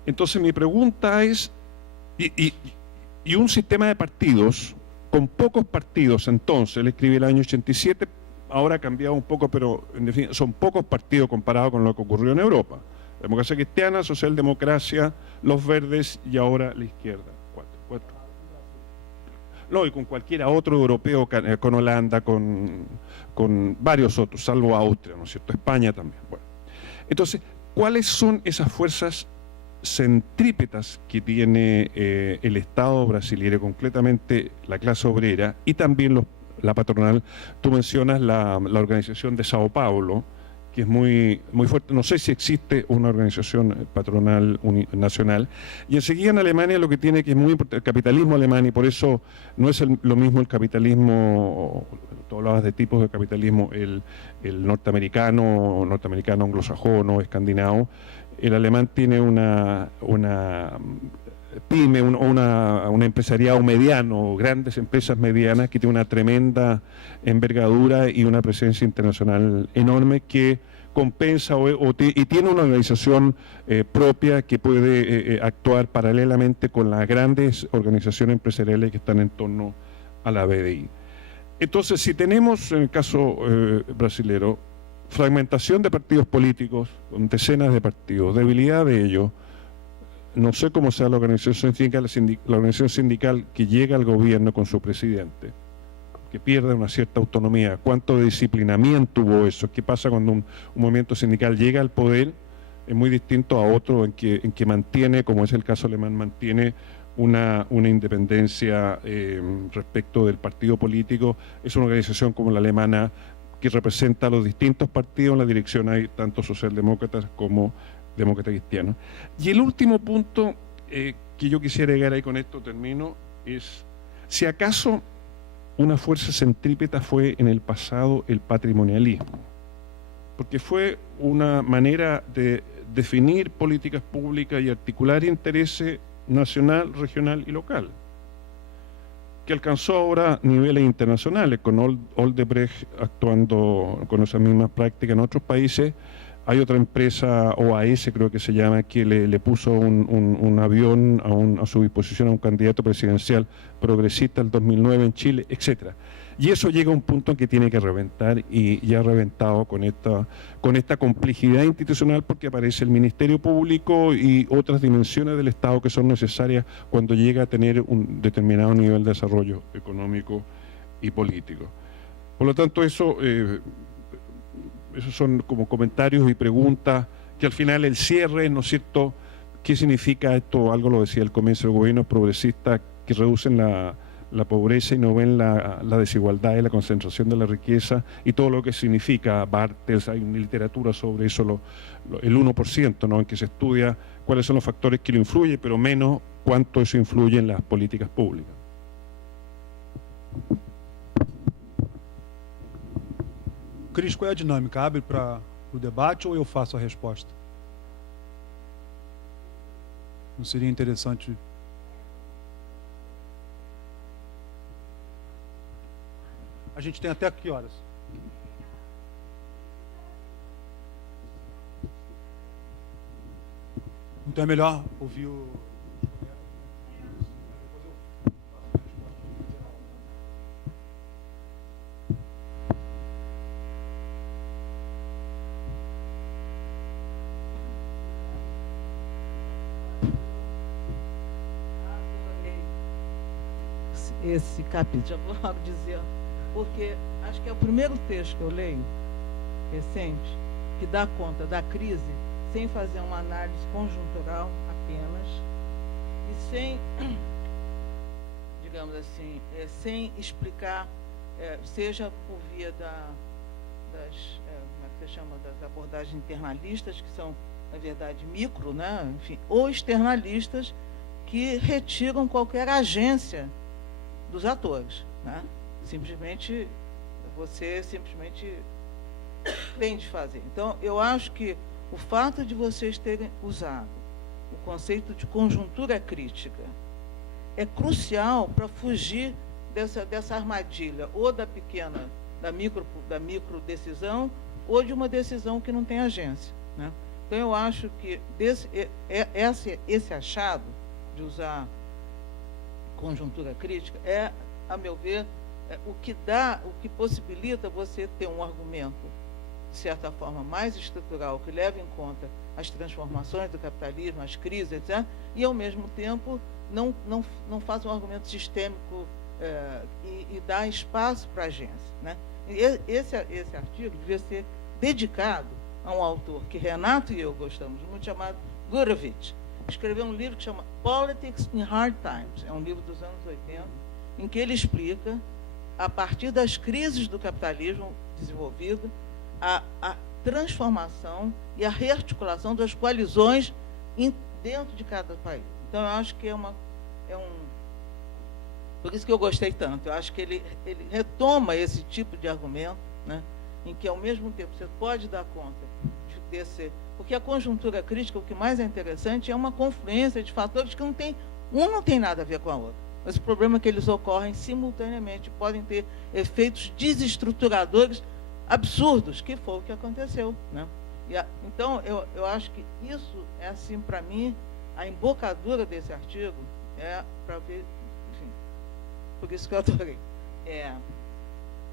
Entonces mi pregunta es, y un sistema de partidos, con pocos partidos entonces, él escribió el año 87, ahora ha cambiado un poco, pero en definitiva son pocos partidos comparados con lo que ocurrió en Europa. Democracia Cristiana, Socialdemocracia, los Verdes y ahora la izquierda. Cuatro. no, y con cualquiera otro europeo, con Holanda, con varios otros, salvo Austria, ¿no es cierto? España también. Bueno. Entonces, ¿cuáles son esas fuerzas centrípetas que tiene el Estado brasileño, concretamente la clase obrera y también la patronal? Tú mencionas la organización de Sao Paulo, que es muy fuerte. No sé si existe una organización patronal nacional. Y enseguida en Alemania lo que tiene, que es muy importante, el capitalismo alemán, y por eso no es lo mismo el capitalismo, tú hablabas de tipos de capitalismo, el norteamericano anglosajón o escandinavo. El alemán tiene una pyme, una empresariado mediano, grandes empresas medianas que tiene una tremenda envergadura y una presencia internacional enorme que compensa y tiene una organización propia que puede actuar paralelamente con las grandes organizaciones empresariales que están en torno a la BDI. Entonces, si tenemos, en el caso brasilero, fragmentación de partidos políticos, con decenas de partidos, debilidad de ellos, no sé cómo sea la organización sindical que llega al gobierno con su presidente, que pierde una cierta autonomía. ¿Cuánto de disciplinamiento hubo eso? ¿Qué pasa cuando un movimiento sindical llega al poder? Es muy distinto a otro en que mantiene, como es el caso alemán, mantiene una independencia respecto del partido político. Es una organización como la alemana que representa a los distintos partidos. En la dirección hay tanto socialdemócratas como demócratas cristianos. Y el último punto que yo quisiera llegar ahí, con esto termino, es si acaso una fuerza centrípeta fue en el pasado el patrimonialismo, porque fue una manera de definir políticas públicas y articular intereses nacional, regional y local, que alcanzó ahora niveles internacionales, con Odebrecht actuando con esas mismas prácticas en otros países. Hay otra empresa, OAS creo que se llama, que le puso un avión a su disposición a un candidato presidencial progresista el 2009 en Chile, etcétera. Y eso llega a un punto en que tiene que reventar, y ya ha reventado con esta complejidad institucional, porque aparece el Ministerio Público y otras dimensiones del Estado que son necesarias cuando llega a tener un determinado nivel de desarrollo económico y político. Por lo tanto, esos son como comentarios y preguntas que al final el cierre, ¿no es cierto? ¿Qué significa esto? Algo lo decía al comienzo, el gobierno progresista que reducen la pobreza y no ven la desigualdad y la concentración de la riqueza y todo lo que significa. Bartels, hay una literatura sobre eso, el 1%, ¿no? En que se estudia cuáles son los factores que lo influyen, pero menos cuánto eso influye en las políticas públicas. Cris, qual é a dinâmica? Abre para o debate ou eu faço a resposta? Não seria interessante? A gente tem até que horas? Então é melhor ouvir o... Esse capítulo, já vou logo dizer, porque acho que é o primeiro texto que eu leio, recente, que dá conta da crise sem fazer uma análise conjuntural apenas e sem, digamos assim, sem explicar, seja por via como é que se chama, das abordagens internalistas, que são, na verdade, micro, né? Enfim, ou externalistas, que retiram qualquer agência dos atores, né? Você simplesmente tem de fazer. Então, eu acho que o fato de vocês terem usado o conceito de conjuntura crítica é crucial para fugir dessa armadilha, ou da micro decisão, ou de uma decisão que não tem agência, né? Então, eu acho que esse achado de usar conjuntura crítica é, a meu ver, o que possibilita você ter um argumento, de certa forma, mais estrutural, que leva em conta as transformações do capitalismo, as crises, etc., e, ao mesmo tempo, não faz um argumento sistêmico e dar espaço para a agência, né? E esse artigo devia ser dedicado a um autor que Renato e eu gostamos muito, chamado Gurevitch. Escreveu um livro que chama Politics in Hard Times, é um livro dos anos 80, em que ele explica, a partir das crises do capitalismo desenvolvido, a transformação e a rearticulação das coalizões dentro de cada país. Então, eu acho que por isso que eu gostei tanto. Eu acho que ele retoma esse tipo de argumento, né, em que, ao mesmo tempo, você pode dar conta desse... Porque a conjuntura crítica, o que mais é interessante, é uma confluência de fatores que não tem nada a ver com a outra. Mas o problema é que eles ocorrem simultaneamente, podem ter efeitos desestruturadores absurdos, que foi o que aconteceu, né? Então, eu acho que isso é, assim, para mim, a embocadura desse artigo é para ver, enfim, por isso que eu adorei.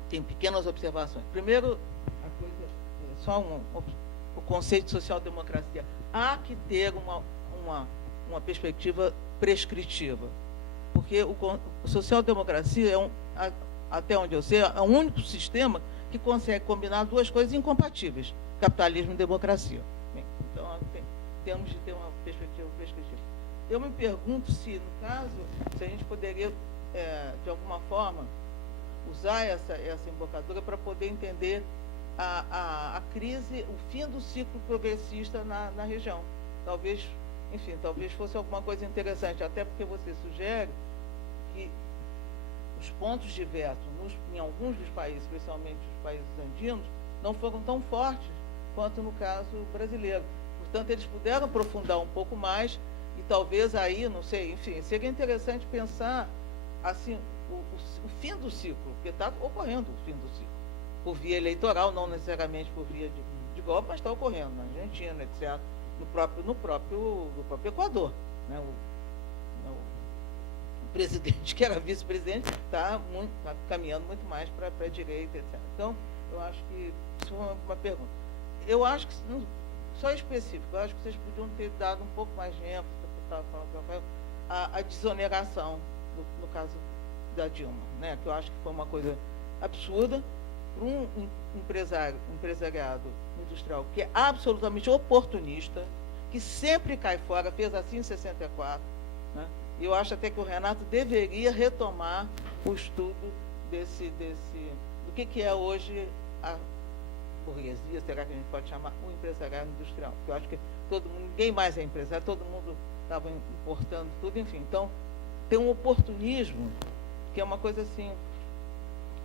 Tem pequenas observações. Primeiro, só o conceito de social-democracia. Há que ter uma perspectiva prescritiva, porque a social-democracia até onde eu sei, é o único sistema que consegue combinar duas coisas incompatíveis: capitalismo e democracia. Bem, então, temos de ter uma perspectiva prescritiva. Eu me pergunto se, no caso, se a gente poderia, de alguma forma, usar essa embocadura para poder entender a crise, o fim do ciclo progressista na região. Talvez, enfim, talvez fosse alguma coisa interessante, até porque você sugere que os pontos de veto em alguns dos países, especialmente os países andinos, não foram tão fortes quanto no caso brasileiro. Portanto, eles puderam aprofundar um pouco mais e talvez aí, não sei, enfim, seria interessante pensar assim, o fim do ciclo, porque está ocorrendo o fim do ciclo, por via eleitoral, não necessariamente por via de golpe, mas está ocorrendo na Argentina, etc., no próprio Equador, né? O presidente, que era vice-presidente, está caminhando muito mais para a direita, etc. Então, eu acho que isso é uma pergunta. Eu acho que, só específico, eu acho que vocês podiam ter dado um pouco mais de ênfase, estava falando com o Rafael, a desoneração, no caso da Dilma, né? Que eu acho que foi uma coisa absurda para um empresariado industrial que é absolutamente oportunista, que sempre cai fora, fez assim em 64, né? E eu acho até que o Renato deveria retomar o estudo do que é hoje a burguesia, será que a gente pode chamar o empresariado industrial? Porque eu acho que ninguém mais é empresário, todo mundo estava importando tudo, enfim. Então, tem um oportunismo que é uma coisa assim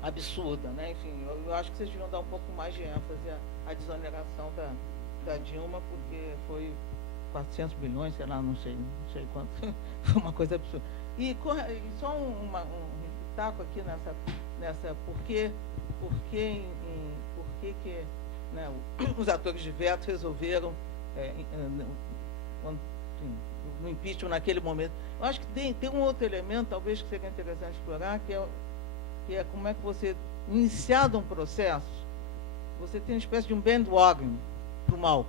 absurda, né? Enfim, eu acho que vocês deviam dar um pouco mais de ênfase à desoneração da Dilma, porque foi 400 bilhões, sei lá, não sei quanto, foi uma coisa absurda. E só um pitaco aqui nessa por que né, os atores de veto resolveram no impeachment naquele momento. Eu acho que tem um outro elemento, talvez, que seria interessante explorar, que é como é que você, iniciado um processo, você tem uma espécie de um bandwagon para o mal,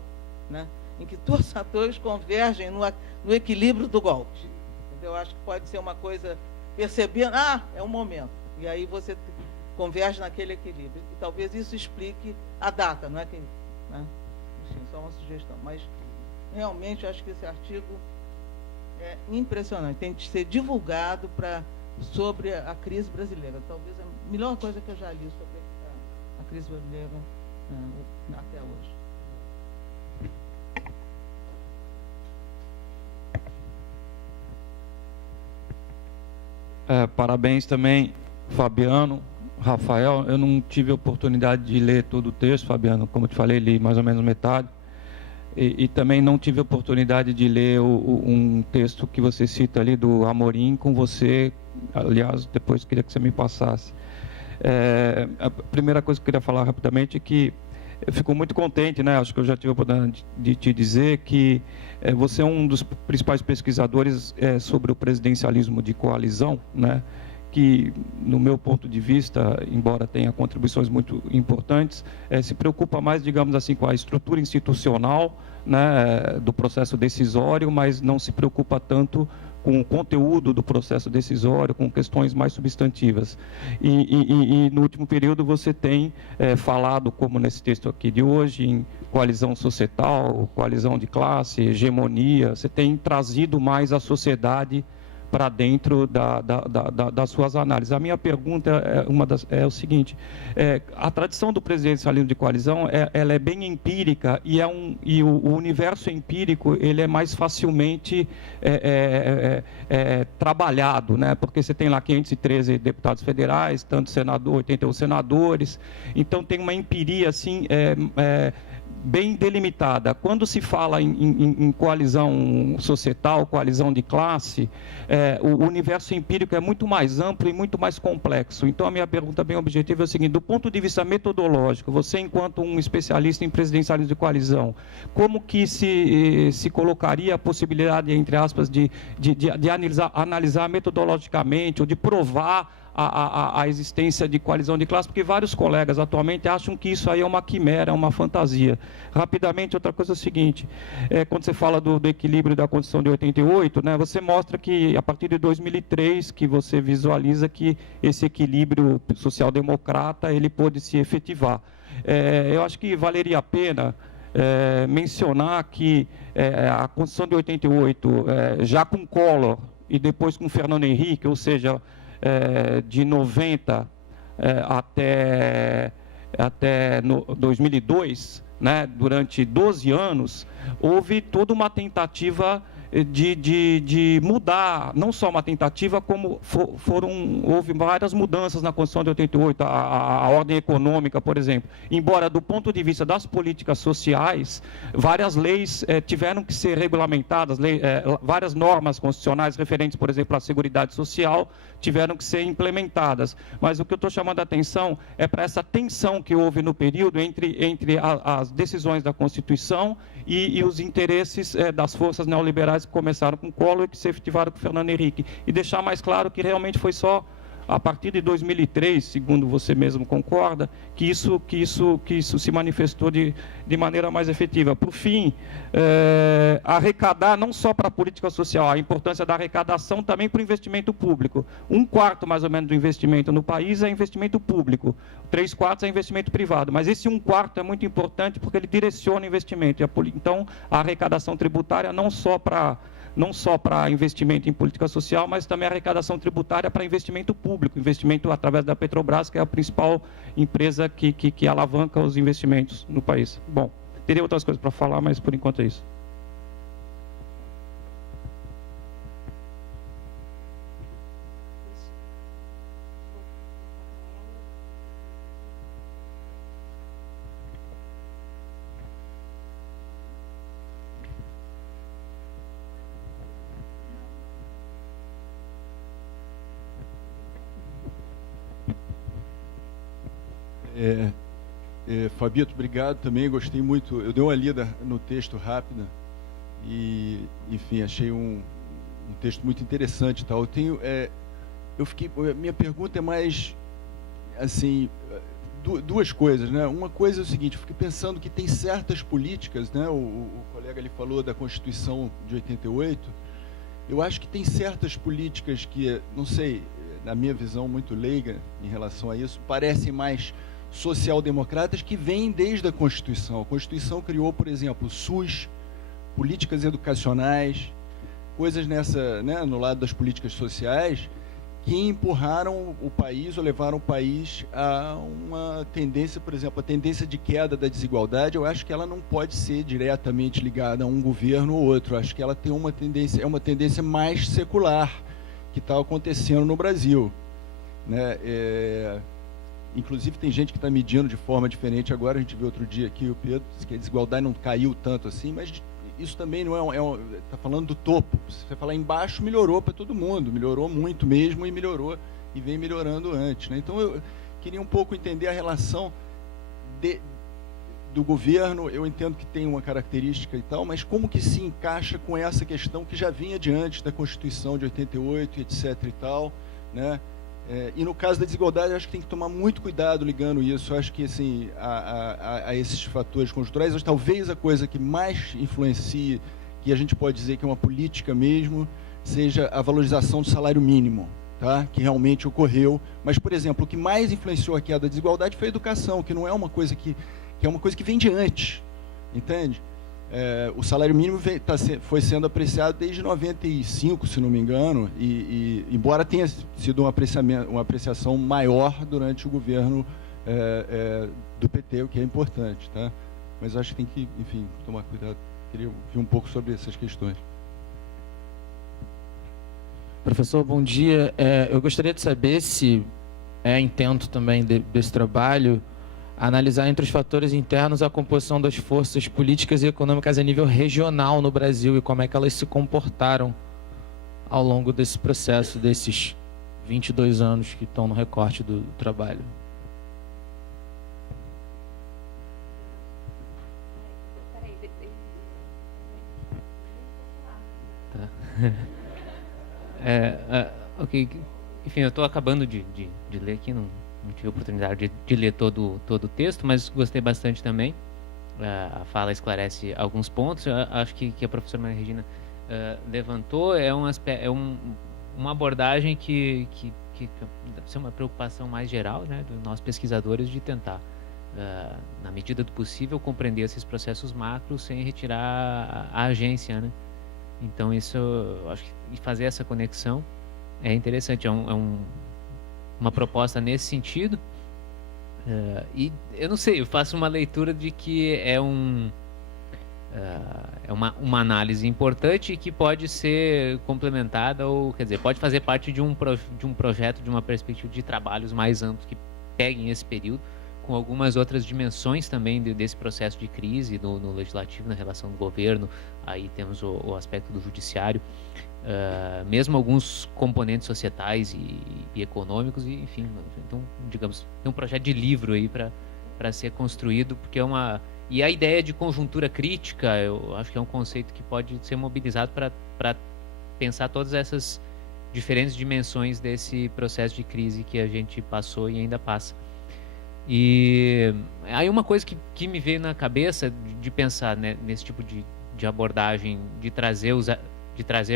né? Em que todos os atores convergem no equilíbrio do golpe. Entendeu? Eu acho que pode ser uma coisa, percebendo, é um momento, e aí você converge naquele equilíbrio. E talvez isso explique a data, não é que, né? Enfim, só uma sugestão. Mas, realmente, eu acho que esse artigo é impressionante. Tem que ser divulgado sobre a crise brasileira. Talvez a melhor coisa que eu já li sobre a crise brasileira até hoje. Parabéns também, Fabiano, Rafael. Eu não tive a oportunidade de ler todo o texto, Fabiano, como eu te falei, li mais ou menos metade. E também não tive a oportunidade de ler um texto que você cita ali do Amorim com você. Aliás, depois queria que você me passasse. A primeira coisa que eu queria falar rapidamente é que eu fico muito contente, né? Acho que eu já tive a oportunidade de te dizer que você é um dos principais pesquisadores sobre o presidencialismo de coalizão, né? Que, no meu ponto de vista, embora tenha contribuições muito importantes, se preocupa mais, digamos assim, com a estrutura institucional, né, do processo decisório, mas não se preocupa tanto com o conteúdo do processo decisório, com questões mais substantivas. E no último período você tem falado, como nesse texto aqui de hoje, em coalizão societal, coalizão de classe, hegemonia, você tem trazido mais a sociedade para dentro das suas análises. A minha pergunta é o seguinte: a tradição do presidencialismo de coalizão ela é bem empírica e o universo empírico ele é mais facilmente trabalhado, né? Porque você tem lá 513 deputados federais, tanto senador, 81 senadores, então tem uma empiria assim bem delimitada. Quando se fala em coalizão societal, coalizão de classe, o universo empírico é muito mais amplo e muito mais complexo. Então, a minha pergunta bem objetiva é o seguinte: do ponto de vista metodológico, você, enquanto um especialista em presidencialismo de coalizão, como que se colocaria a possibilidade, entre aspas, de analisar metodologicamente ou de provar a existência de coalizão de classe, porque vários colegas atualmente acham que isso aí é uma quimera, é uma fantasia. Rapidamente, outra coisa é o seguinte: quando você fala do equilíbrio da Constituição de 88, né, você mostra que a partir de 2003 que você visualiza que esse equilíbrio social-democrata ele pôde se efetivar. Eu acho que valeria a pena mencionar que a Constituição de 88, já com Collor e depois com Fernando Henrique, ou seja, de 90 até 2002, né, durante 12 anos, houve toda uma tentativa de mudar, não só uma tentativa, como houve várias mudanças na Constituição de 88, a ordem econômica, por exemplo. Embora, do ponto de vista das políticas sociais, várias leis tiveram que ser regulamentadas, várias normas constitucionais referentes, por exemplo, à Seguridade Social, tiveram que ser implementadas. Mas o que eu estou chamando a atenção é para essa tensão que houve no período entre as decisões da Constituição e os interesses das forças neoliberais que começaram com Collor e que se efetivaram com Fernando Henrique. E deixar mais claro que realmente foi só a partir de 2003, segundo você mesmo concorda, que isso se manifestou de maneira mais efetiva. Por fim, arrecadar não só para a política social, a importância da arrecadação também para o investimento público. 1/4 mais ou menos do investimento no país é investimento público, 3/4 é investimento privado, mas esse 1/4 é muito importante porque ele direciona o investimento. Então, a arrecadação tributária não só para investimento em política social, mas também a arrecadação tributária para investimento público, investimento através da Petrobras, que é a principal empresa que alavanca os investimentos no país. Bom, teria outras coisas para falar, mas por enquanto é isso. Fabito, obrigado também, gostei muito. Eu dei uma lida no texto rápida e, enfim, achei um texto muito interessante, tal. Minha pergunta é mais, assim, duas coisas, né? Uma coisa é o seguinte: eu fiquei pensando que tem certas políticas, né? O colega ali falou da Constituição de 88. Eu acho que tem certas políticas que, não sei, na minha visão muito leiga em relação a isso, parecem mais social-democratas, que vêm desde a Constituição. A Constituição criou, por exemplo, o SUS, políticas educacionais, coisas no lado das políticas sociais, que empurraram o país ou levaram o país a uma tendência, por exemplo, a tendência de queda da desigualdade. Eu acho que ela não pode ser diretamente ligada a um governo ou outro. Eu acho que ela tem uma tendência mais secular que está acontecendo no Brasil, né? Inclusive, tem gente que está medindo de forma diferente agora. A gente viu outro dia aqui o Pedro, disse que a desigualdade não caiu tanto assim, mas isso também não está falando do topo. Se você falar embaixo, melhorou para todo mundo, melhorou muito mesmo e melhorou e vem melhorando antes, né? Então, eu queria um pouco entender a relação do governo. Eu entendo que tem uma característica e tal, mas como que se encaixa com essa questão que já vinha de antes da Constituição de 88, etc. e tal, né? E no caso da desigualdade, eu acho que tem que tomar muito cuidado ligando isso. Eu acho que, assim, a esses fatores conjunturais, talvez a coisa que mais influencie, que a gente pode dizer que é uma política mesmo, seja a valorização do salário mínimo, tá? Que realmente ocorreu. Mas, por exemplo, o que mais influenciou a queda da desigualdade foi a educação, que não é uma coisa que é uma coisa que vem de antes, entende? O salário mínimo foi sendo apreciado desde 95, se não me engano, e embora tenha sido uma apreciação maior durante o governo do PT, o que é importante, tá? Mas acho que tem que, enfim, tomar cuidado. Queria ouvir um pouco sobre essas questões. Professor, bom dia. Eu gostaria de saber se é intento também desse trabalho analisar entre os fatores internos a composição das forças políticas e econômicas a nível regional no Brasil e como é que elas se comportaram ao longo desse processo, desses 22 anos que estão no recorte do trabalho. Tá. Ok. Enfim, eu estou acabando de ler aqui, não tive a oportunidade de ler todo o texto, mas gostei bastante também. A fala esclarece alguns pontos. Eu acho que a professora Maria Regina levantou uma abordagem que deve ser uma preocupação mais geral, né, dos nossos pesquisadores, de tentar, na medida do possível, compreender esses processos macros sem retirar a agência, né? Então, isso, eu acho que fazer essa conexão é interessante, uma proposta nesse sentido. E eu não sei, eu faço uma leitura de que é uma análise importante que pode ser complementada, ou, quer dizer, pode fazer parte de um projeto, de uma perspectiva de trabalhos mais amplos que peguem esse período, com algumas outras dimensões também desse processo de crise no legislativo, na relação do governo. Aí temos o aspecto do judiciário, mesmo alguns componentes societais e econômicos, e, enfim, então, digamos, tem um projeto de livro aí para ser construído, porque e a ideia de conjuntura crítica, eu acho que é um conceito que pode ser mobilizado para pensar todas essas diferentes dimensões desse processo de crise que a gente passou e ainda passa. E aí uma coisa que me veio na cabeça de pensar, né, nesse tipo de abordagem, de trazer o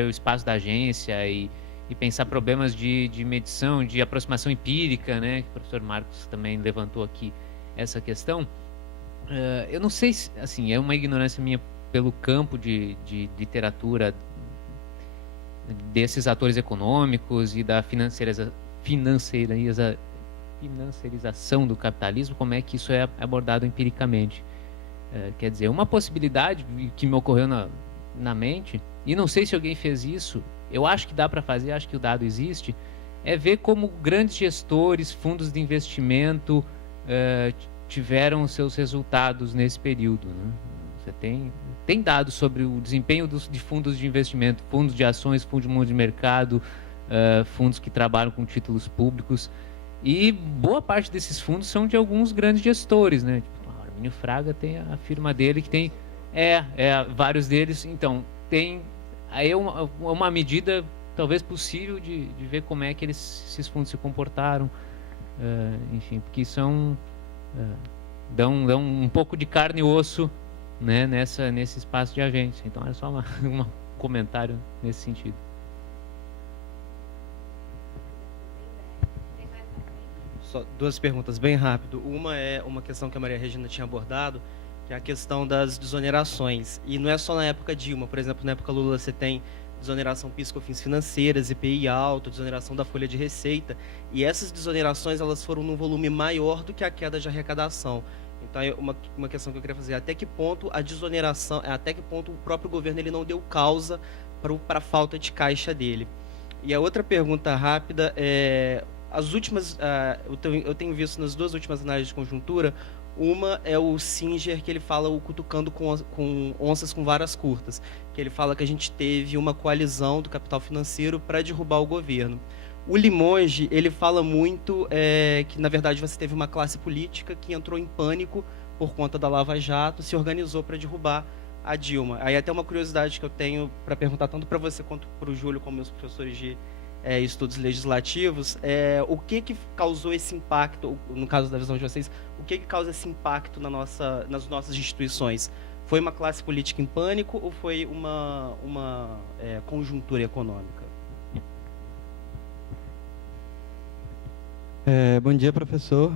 espaço da agência e pensar problemas de medição, de aproximação empírica, né, que o professor Marcos também levantou aqui essa questão. Eu não sei se, assim, é uma ignorância minha pelo campo de literatura desses atores econômicos e da financiarização do capitalismo, como é que isso é abordado empiricamente. Quer dizer, uma possibilidade que me ocorreu na mente, e não sei se alguém fez isso, eu acho que dá para fazer, acho que o dado existe, é ver como grandes gestores, fundos de investimento tiveram seus resultados nesse período, né? Você tem dados sobre o desempenho de fundos de investimento, fundos de ações, fundos de mercado, fundos que trabalham com títulos públicos, e boa parte desses fundos são de alguns grandes gestores, né? Tipo, o Arminio Fraga tem a firma dele que tem vários deles. Então, tem aí uma medida talvez possível de ver como é que esses fundos se comportaram, enfim, porque dão um pouco de carne e osso, né, nesse espaço de agência. Então, é só um comentário nesse sentido. Só duas perguntas bem rápido. Uma é uma questão que a Maria Regina tinha abordado, que é a questão das desonerações. E não é só na época Dilma. Por exemplo, na época Lula você tem desoneração PIS/COFINS financeiras, IPI alto, desoneração da folha de receita. E essas desonerações elas foram num volume maior do que a queda de arrecadação. Então, uma questão que eu queria fazer é até que ponto a desoneração, até que ponto o próprio governo ele não deu causa para a falta de caixa dele. E a outra pergunta rápida é... As últimas, eu tenho visto nas duas últimas análises de conjuntura, uma é o Singer, que ele fala o cutucando com onças com varas curtas, que ele fala que a gente teve uma coalizão do capital financeiro para derrubar o governo. O Limonge, ele fala muito que, na verdade, você teve uma classe política que entrou em pânico por conta da Lava Jato, se organizou para derrubar a Dilma. Aí até uma curiosidade que eu tenho para perguntar tanto para você quanto para o Júlio, como meus professores de estudos legislativos, o que causou esse impacto, no caso da visão de vocês, o que causa esse impacto nas nossas instituições? Foi uma classe política em pânico ou foi uma conjuntura econômica? Bom dia, professor.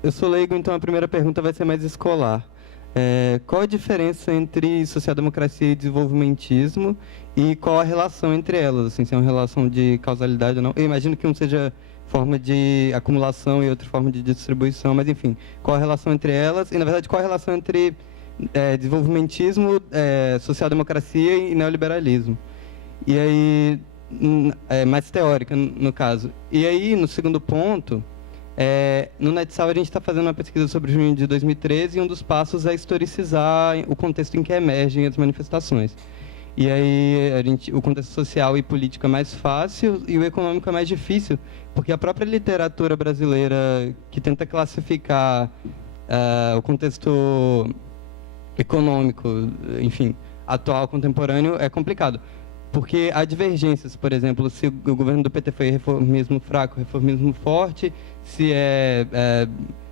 Eu sou leigo, então a primeira pergunta vai ser mais escolar. Qual a diferença entre social-democracia e desenvolvimentismo e qual a relação entre elas? Assim, se é uma relação de causalidade ou não? Eu imagino que um seja forma de acumulação e outra forma de distribuição, mas enfim, qual a relação entre elas? E, na verdade, qual a relação entre desenvolvimentismo, social-democracia e neoliberalismo? E aí, mais teórica, no caso. E aí, no segundo ponto, no NetSal a gente está fazendo uma pesquisa sobre junho de 2013 e um dos passos é historicizar o contexto em que emergem as manifestações. E aí o contexto social e político é mais fácil e o econômico é mais difícil, porque a própria literatura brasileira que tenta classificar o contexto econômico, enfim, atual, contemporâneo, é complicado. Porque há divergências, por exemplo, se o governo do PT foi reformismo fraco, reformismo forte, se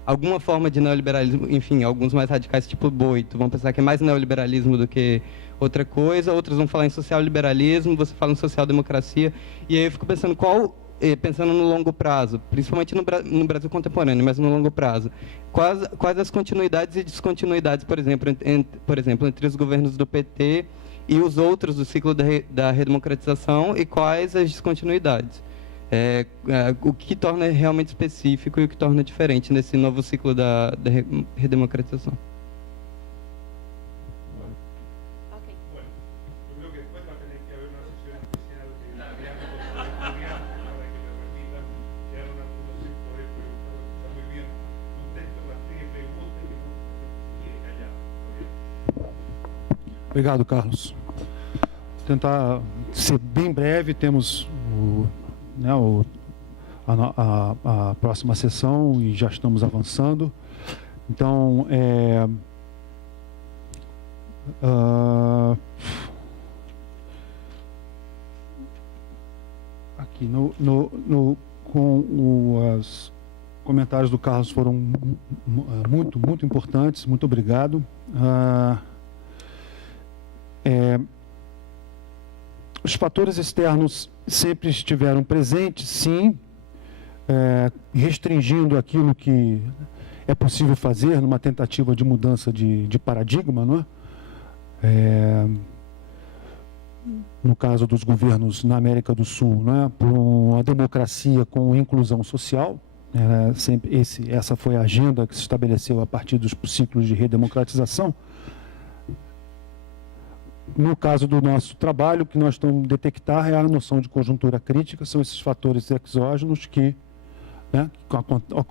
alguma forma de neoliberalismo, enfim, alguns mais radicais, tipo Boito, vão pensar que é mais neoliberalismo do que outra coisa, outros vão falar em social-liberalismo, você fala em social-democracia, e aí eu fico pensando pensando no longo prazo, principalmente no Brasil contemporâneo, mas no longo prazo, quais as continuidades e descontinuidades, por exemplo, entre os governos do PT e os outros do ciclo da redemocratização e quais as descontinuidades. O que torna realmente específico e o que torna diferente nesse novo ciclo da redemocratização. Obrigado, Carlos. Vou tentar ser bem breve. Temos a próxima sessão e já estamos avançando. Então, aqui os comentários do Carlos foram muito importantes. Muito obrigado. Os fatores externos sempre estiveram presentes, sim, restringindo aquilo que é possível fazer numa tentativa de mudança de paradigma, não é? No caso dos governos na América do Sul, não é? Por uma democracia com inclusão social, essa foi a agenda que se estabeleceu a partir dos ciclos de redemocratização. No caso do nosso trabalho, o que nós estamos a detectar é a noção de conjuntura crítica, são esses fatores exógenos que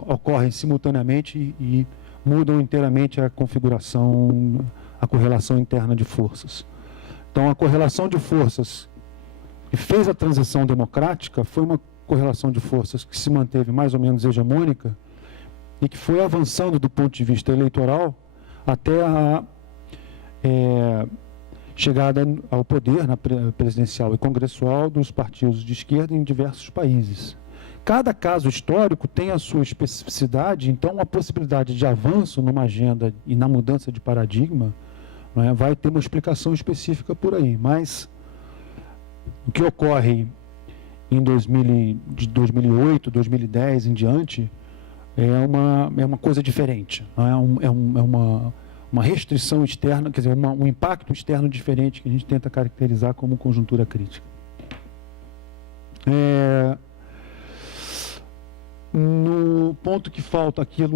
ocorrem simultaneamente e mudam inteiramente a configuração, a correlação interna de forças. Então, a correlação de forças que fez a transição democrática foi uma correlação de forças que se manteve mais ou menos hegemônica e que foi avançando do ponto de vista eleitoral até a chegada ao poder na presidencial e congressual dos partidos de esquerda em diversos países. Cada caso histórico tem a sua especificidade, então a possibilidade de avanço numa agenda e na mudança de paradigma, não é, vai ter uma explicação específica por aí. Mas o que ocorre de 2008, 2010 em diante, é uma coisa diferente. Não é? Uma restrição externa, quer dizer, um impacto externo diferente que a gente tenta caracterizar como conjuntura crítica. No ponto que falta aqui, a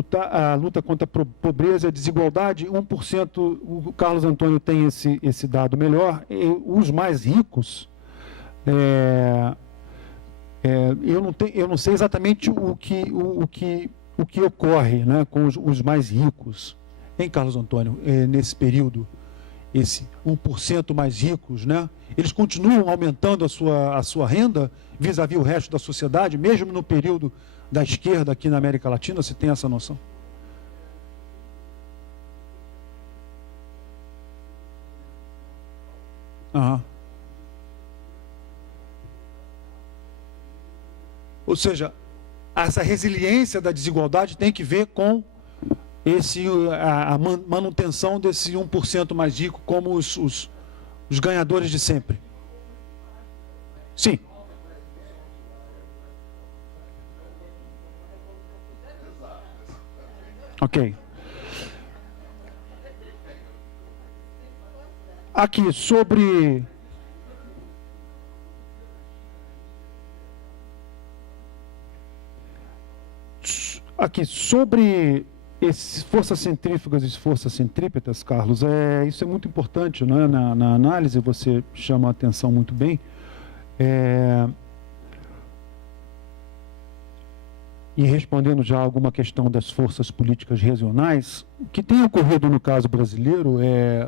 luta contra a pobreza e a desigualdade, 1%, o Carlos Antônio tem esse dado melhor, os mais ricos, eu não sei exatamente o que ocorre, né, com os mais ricos. Hein, Carlos Antônio, nesse período, esse 1% mais ricos, né, eles continuam aumentando a sua renda vis-à-vis o resto da sociedade, mesmo no período da esquerda aqui na América Latina? Você tem essa noção? Uhum. Ou seja, essa resiliência da desigualdade tem que ver com a manutenção desse 1% mais rico como os ganhadores de sempre. Sim. Ok. Aqui, sobre... Aqui, sobre forças centrífugas e forças centrípetas, Carlos, isso é muito importante, né? Na análise, você chama a atenção muito bem. E respondendo já alguma questão das forças políticas regionais, o que tem ocorrido no caso brasileiro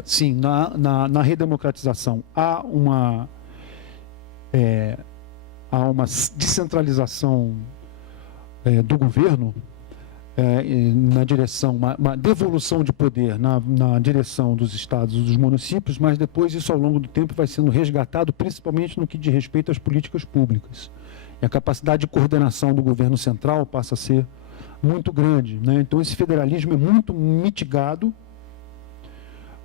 sim, na redemocratização há uma descentralização do governo, na direção, uma devolução de poder na direção dos estados e dos municípios, mas depois isso ao longo do tempo vai sendo resgatado, principalmente no que diz respeito às políticas públicas. E a capacidade de coordenação do governo central passa a ser muito grande, né? Então esse federalismo é muito mitigado,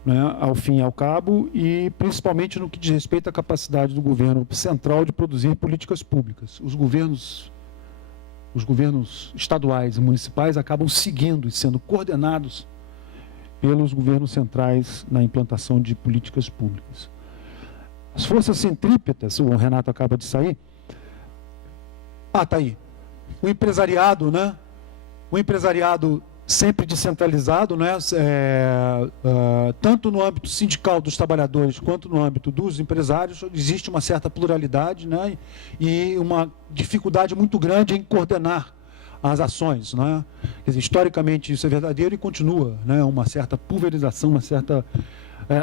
né, ao fim e ao cabo, e principalmente no que diz respeito à capacidade do governo central de produzir políticas públicas. Os governos estaduais e municipais acabam seguindo e sendo coordenados pelos governos centrais na implantação de políticas públicas. As forças centrípetas, o Renato acaba de sair. Tá aí. O empresariado, né? O empresariado sempre descentralizado, né? Tanto no âmbito sindical dos trabalhadores quanto no âmbito dos empresários, existe uma certa pluralidade, né? E uma dificuldade muito grande em coordenar as ações, né? Quer dizer, historicamente isso é verdadeiro e continua, né? Uma certa pulverização, uma certa...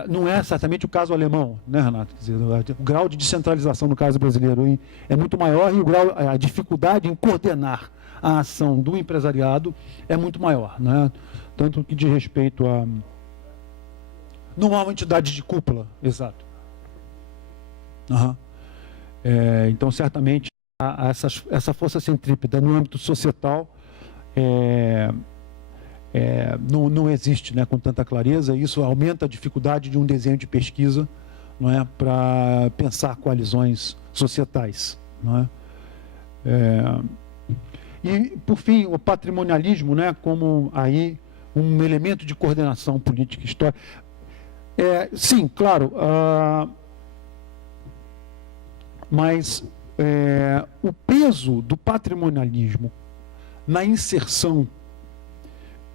não é certamente o caso alemão, né, Renato? Quer dizer, o grau de descentralização no caso brasileiro é muito maior e a dificuldade em coordenar a ação do empresariado é muito maior, né? Tanto que diz respeito a... Não há uma entidade de cúpula, exato. Então, certamente, essa força centrípeta no âmbito societal não existe, né, com tanta clareza. Isso aumenta a dificuldade de um desenho de pesquisa, não é, para pensar coalizões societais, não é? E, por fim, o patrimonialismo, né, como aí um elemento de coordenação política histórica. Sim, claro, mas o peso do patrimonialismo na inserção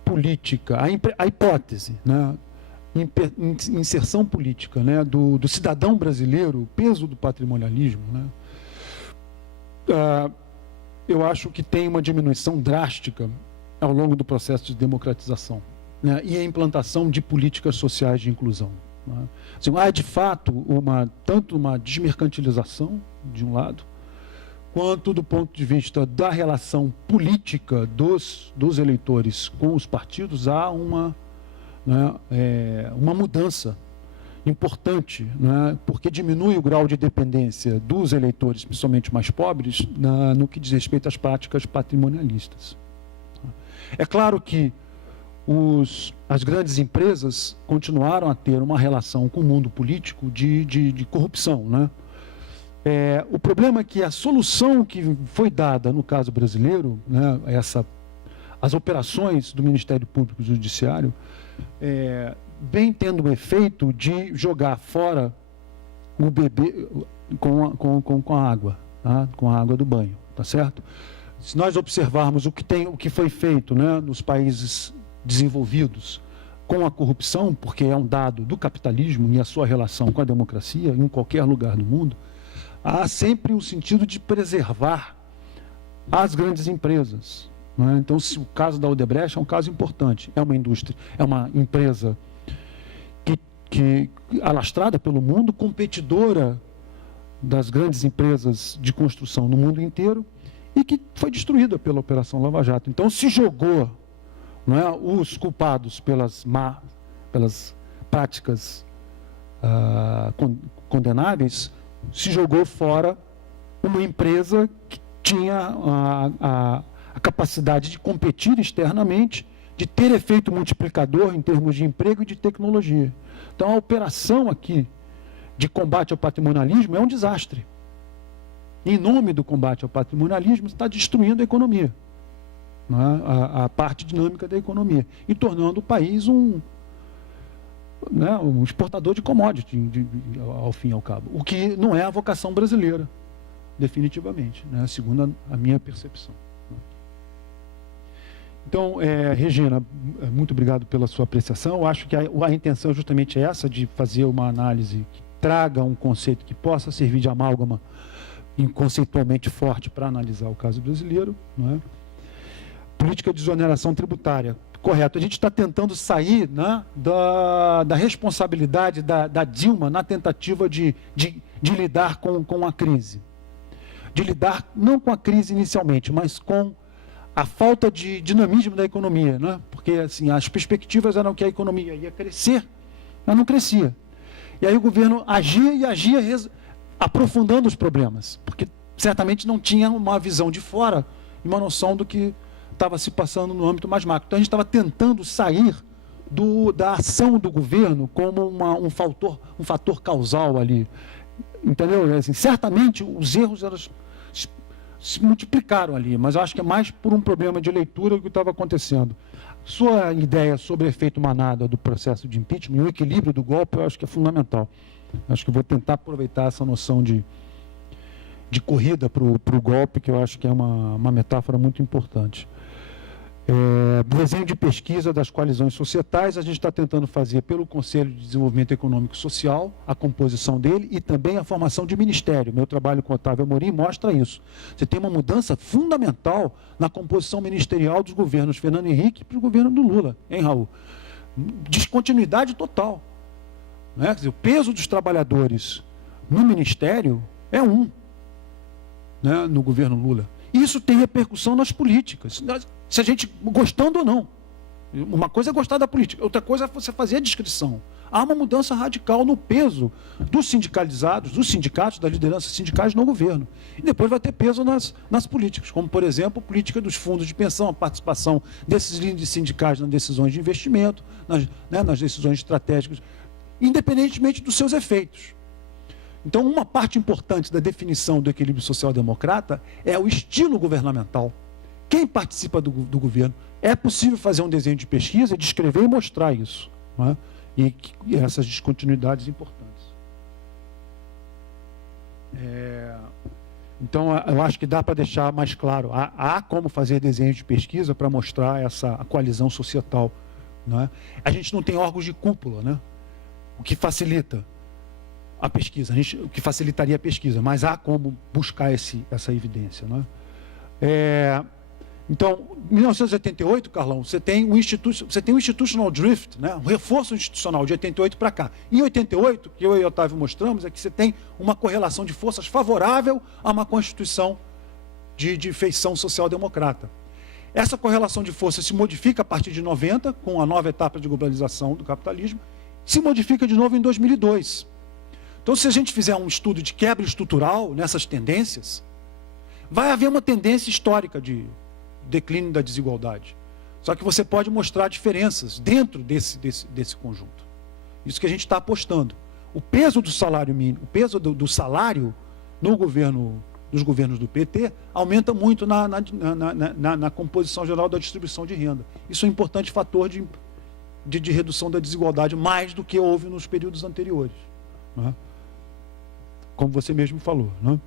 política, a hipótese, né, inserção política, né, do cidadão brasileiro, o peso do patrimonialismo, né, eu acho que tem uma diminuição drástica ao longo do processo de democratização, né, e a implantação de políticas sociais de inclusão, né. Assim, há de fato tanto uma desmercantilização, de um lado, quanto do ponto de vista da relação política dos eleitores com os partidos, há uma mudança importante, né, porque diminui o grau de dependência dos eleitores, principalmente mais pobres, no que diz respeito às práticas patrimonialistas. É claro que as grandes empresas continuaram a ter uma relação com o mundo político de corrupção, né? O problema é que a solução que foi dada no caso brasileiro, né, as operações do Ministério Público e Judiciário, vem tendo o efeito de jogar fora o bebê com a água, tá? Com a água do banho, tá certo? Se nós observarmos o que foi feito, né, nos países desenvolvidos com a corrupção, porque é um dado do capitalismo e a sua relação com a democracia, em qualquer lugar do mundo, há sempre o sentido de preservar as grandes empresas, né? Então, o caso da Odebrecht é um caso importante. É uma indústria, é uma empresa que alastrada pelo mundo, competidora das grandes empresas de construção no mundo inteiro e que foi destruída pela Operação Lava Jato. Então, se jogou, não é, os culpados pelas práticas condenáveis, se jogou fora uma empresa que tinha a capacidade de competir externamente, de ter efeito multiplicador em termos de emprego e de tecnologia. Então, a operação aqui de combate ao patrimonialismo é um desastre. Em nome do combate ao patrimonialismo, está destruindo a economia. né, a parte dinâmica da economia e tornando o país um exportador de commodity, ao fim e ao cabo. O que não é a vocação brasileira, definitivamente, né, segundo a minha percepção. Então, Regina, muito obrigado pela sua apreciação. Eu acho que a intenção justamente é essa, de fazer uma análise que traga um conceito que possa servir de amálgama conceitualmente forte para analisar o caso brasileiro. Não é? Política de desoneração tributária. Correto. A gente está tentando sair, né, da responsabilidade da Dilma na tentativa de lidar com a crise. De lidar não com a crise inicialmente, mas com a falta de dinamismo da economia, né? Porque assim, as perspectivas eram que a economia ia crescer, mas não crescia. E aí o governo agia aprofundando os problemas, porque certamente não tinha uma visão de fora e uma noção do que estava se passando no âmbito mais macro. Então a gente estava tentando sair da ação do governo como um fator causal ali. Entendeu? Assim, certamente os erros se multiplicaram ali, mas eu acho que é mais por um problema de leitura do que estava acontecendo. Sua ideia sobre o efeito manada do processo de impeachment e o equilíbrio do golpe, eu acho que é fundamental. Eu acho que eu vou tentar aproveitar essa noção de corrida para o golpe, que eu acho que é uma metáfora muito importante. Desenho de pesquisa das coalizões societais, a gente está tentando fazer pelo Conselho de Desenvolvimento Econômico e Social, a composição dele e também a formação de ministério. Meu trabalho com Otávio Amorim mostra isso. Você tem uma mudança fundamental na composição ministerial dos governos Fernando Henrique para o governo do Lula, hein, Raul? Descontinuidade total. Né? Quer dizer, o peso dos trabalhadores no ministério é né, no governo Lula. Isso tem repercussão nas políticas, se a gente gostando ou não. Uma coisa é gostar da política, outra coisa é você fazer a descrição. Há uma mudança radical no peso dos sindicalizados, dos sindicatos, das lideranças sindicais no governo. E depois vai ter peso nas políticas, como, por exemplo, a política dos fundos de pensão, a participação desses líderes sindicais nas decisões de investimento, nas decisões estratégicas, independentemente dos seus efeitos. Então, uma parte importante da definição do equilíbrio social-democrata é o estilo governamental. Quem participa do governo? É possível fazer um desenho de pesquisa, descrever e mostrar isso. Não é? E essas descontinuidades importantes. Então, eu acho que dá para deixar mais claro. Há como fazer desenhos de pesquisa para mostrar a coalizão societal. Não é? A gente não tem órgãos de cúpula, né? O que facilita a pesquisa, o que facilitaria a pesquisa, mas há como buscar essa evidência. Não é? Então, em 1988, Carlão, você tem um institutional drift, né? Um reforço institucional de 88 para cá. Em 88, que eu e o Otávio mostramos, é que você tem uma correlação de forças favorável a uma constituição de feição social-democrata. Essa correlação de forças se modifica a partir de 90, com a nova etapa de globalização do capitalismo, se modifica de novo em 2002. Então, se a gente fizer um estudo de quebra estrutural nessas tendências, vai haver uma tendência histórica de declínio da desigualdade. Só que você pode mostrar diferenças dentro desse conjunto. Isso que a gente está apostando. O peso do salário mínimo, o peso do salário nos governos do PT aumenta muito na composição geral da distribuição de renda. Isso é um importante fator de redução da desigualdade, mais do que houve nos períodos anteriores. Não é? Como você mesmo falou. Não é?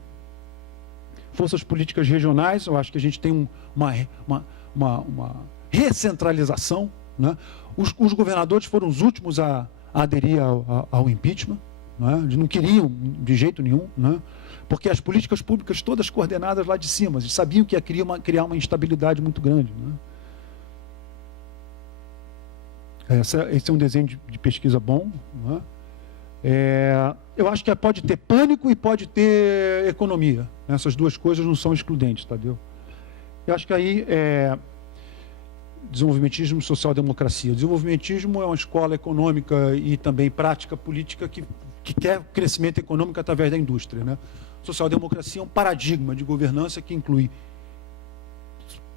Forças políticas regionais, eu acho que a gente tem uma recentralização. Né? Os governadores foram os últimos a aderir ao impeachment. Né? Eles não queriam de jeito nenhum, né? Porque as políticas públicas todas coordenadas lá de cima, eles sabiam que ia criar uma instabilidade muito grande. Né? Esse é um desenho de pesquisa bom. Né? Eu acho que pode ter pânico e pode ter economia. Essas duas coisas não são excludentes, Tadeu. Eu acho que aí desenvolvimentismo e social-democracia. O desenvolvimentismo é uma escola econômica e também prática política que quer crescimento econômico através da indústria. Né? Social-democracia é um paradigma de governança que inclui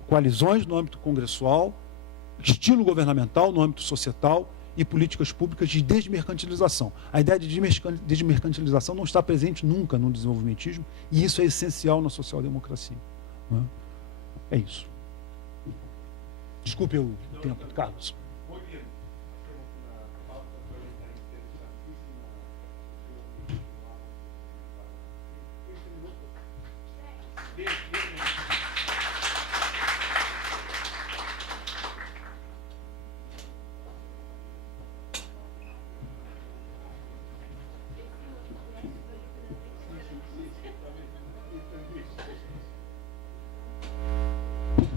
coalizões no âmbito congressual, estilo governamental no âmbito societal e políticas públicas de desmercantilização. A ideia de desmercantilização não está presente nunca no desenvolvimentismo e isso é essencial na social-democracia. Né? É isso. Desculpe o tempo, Carlos.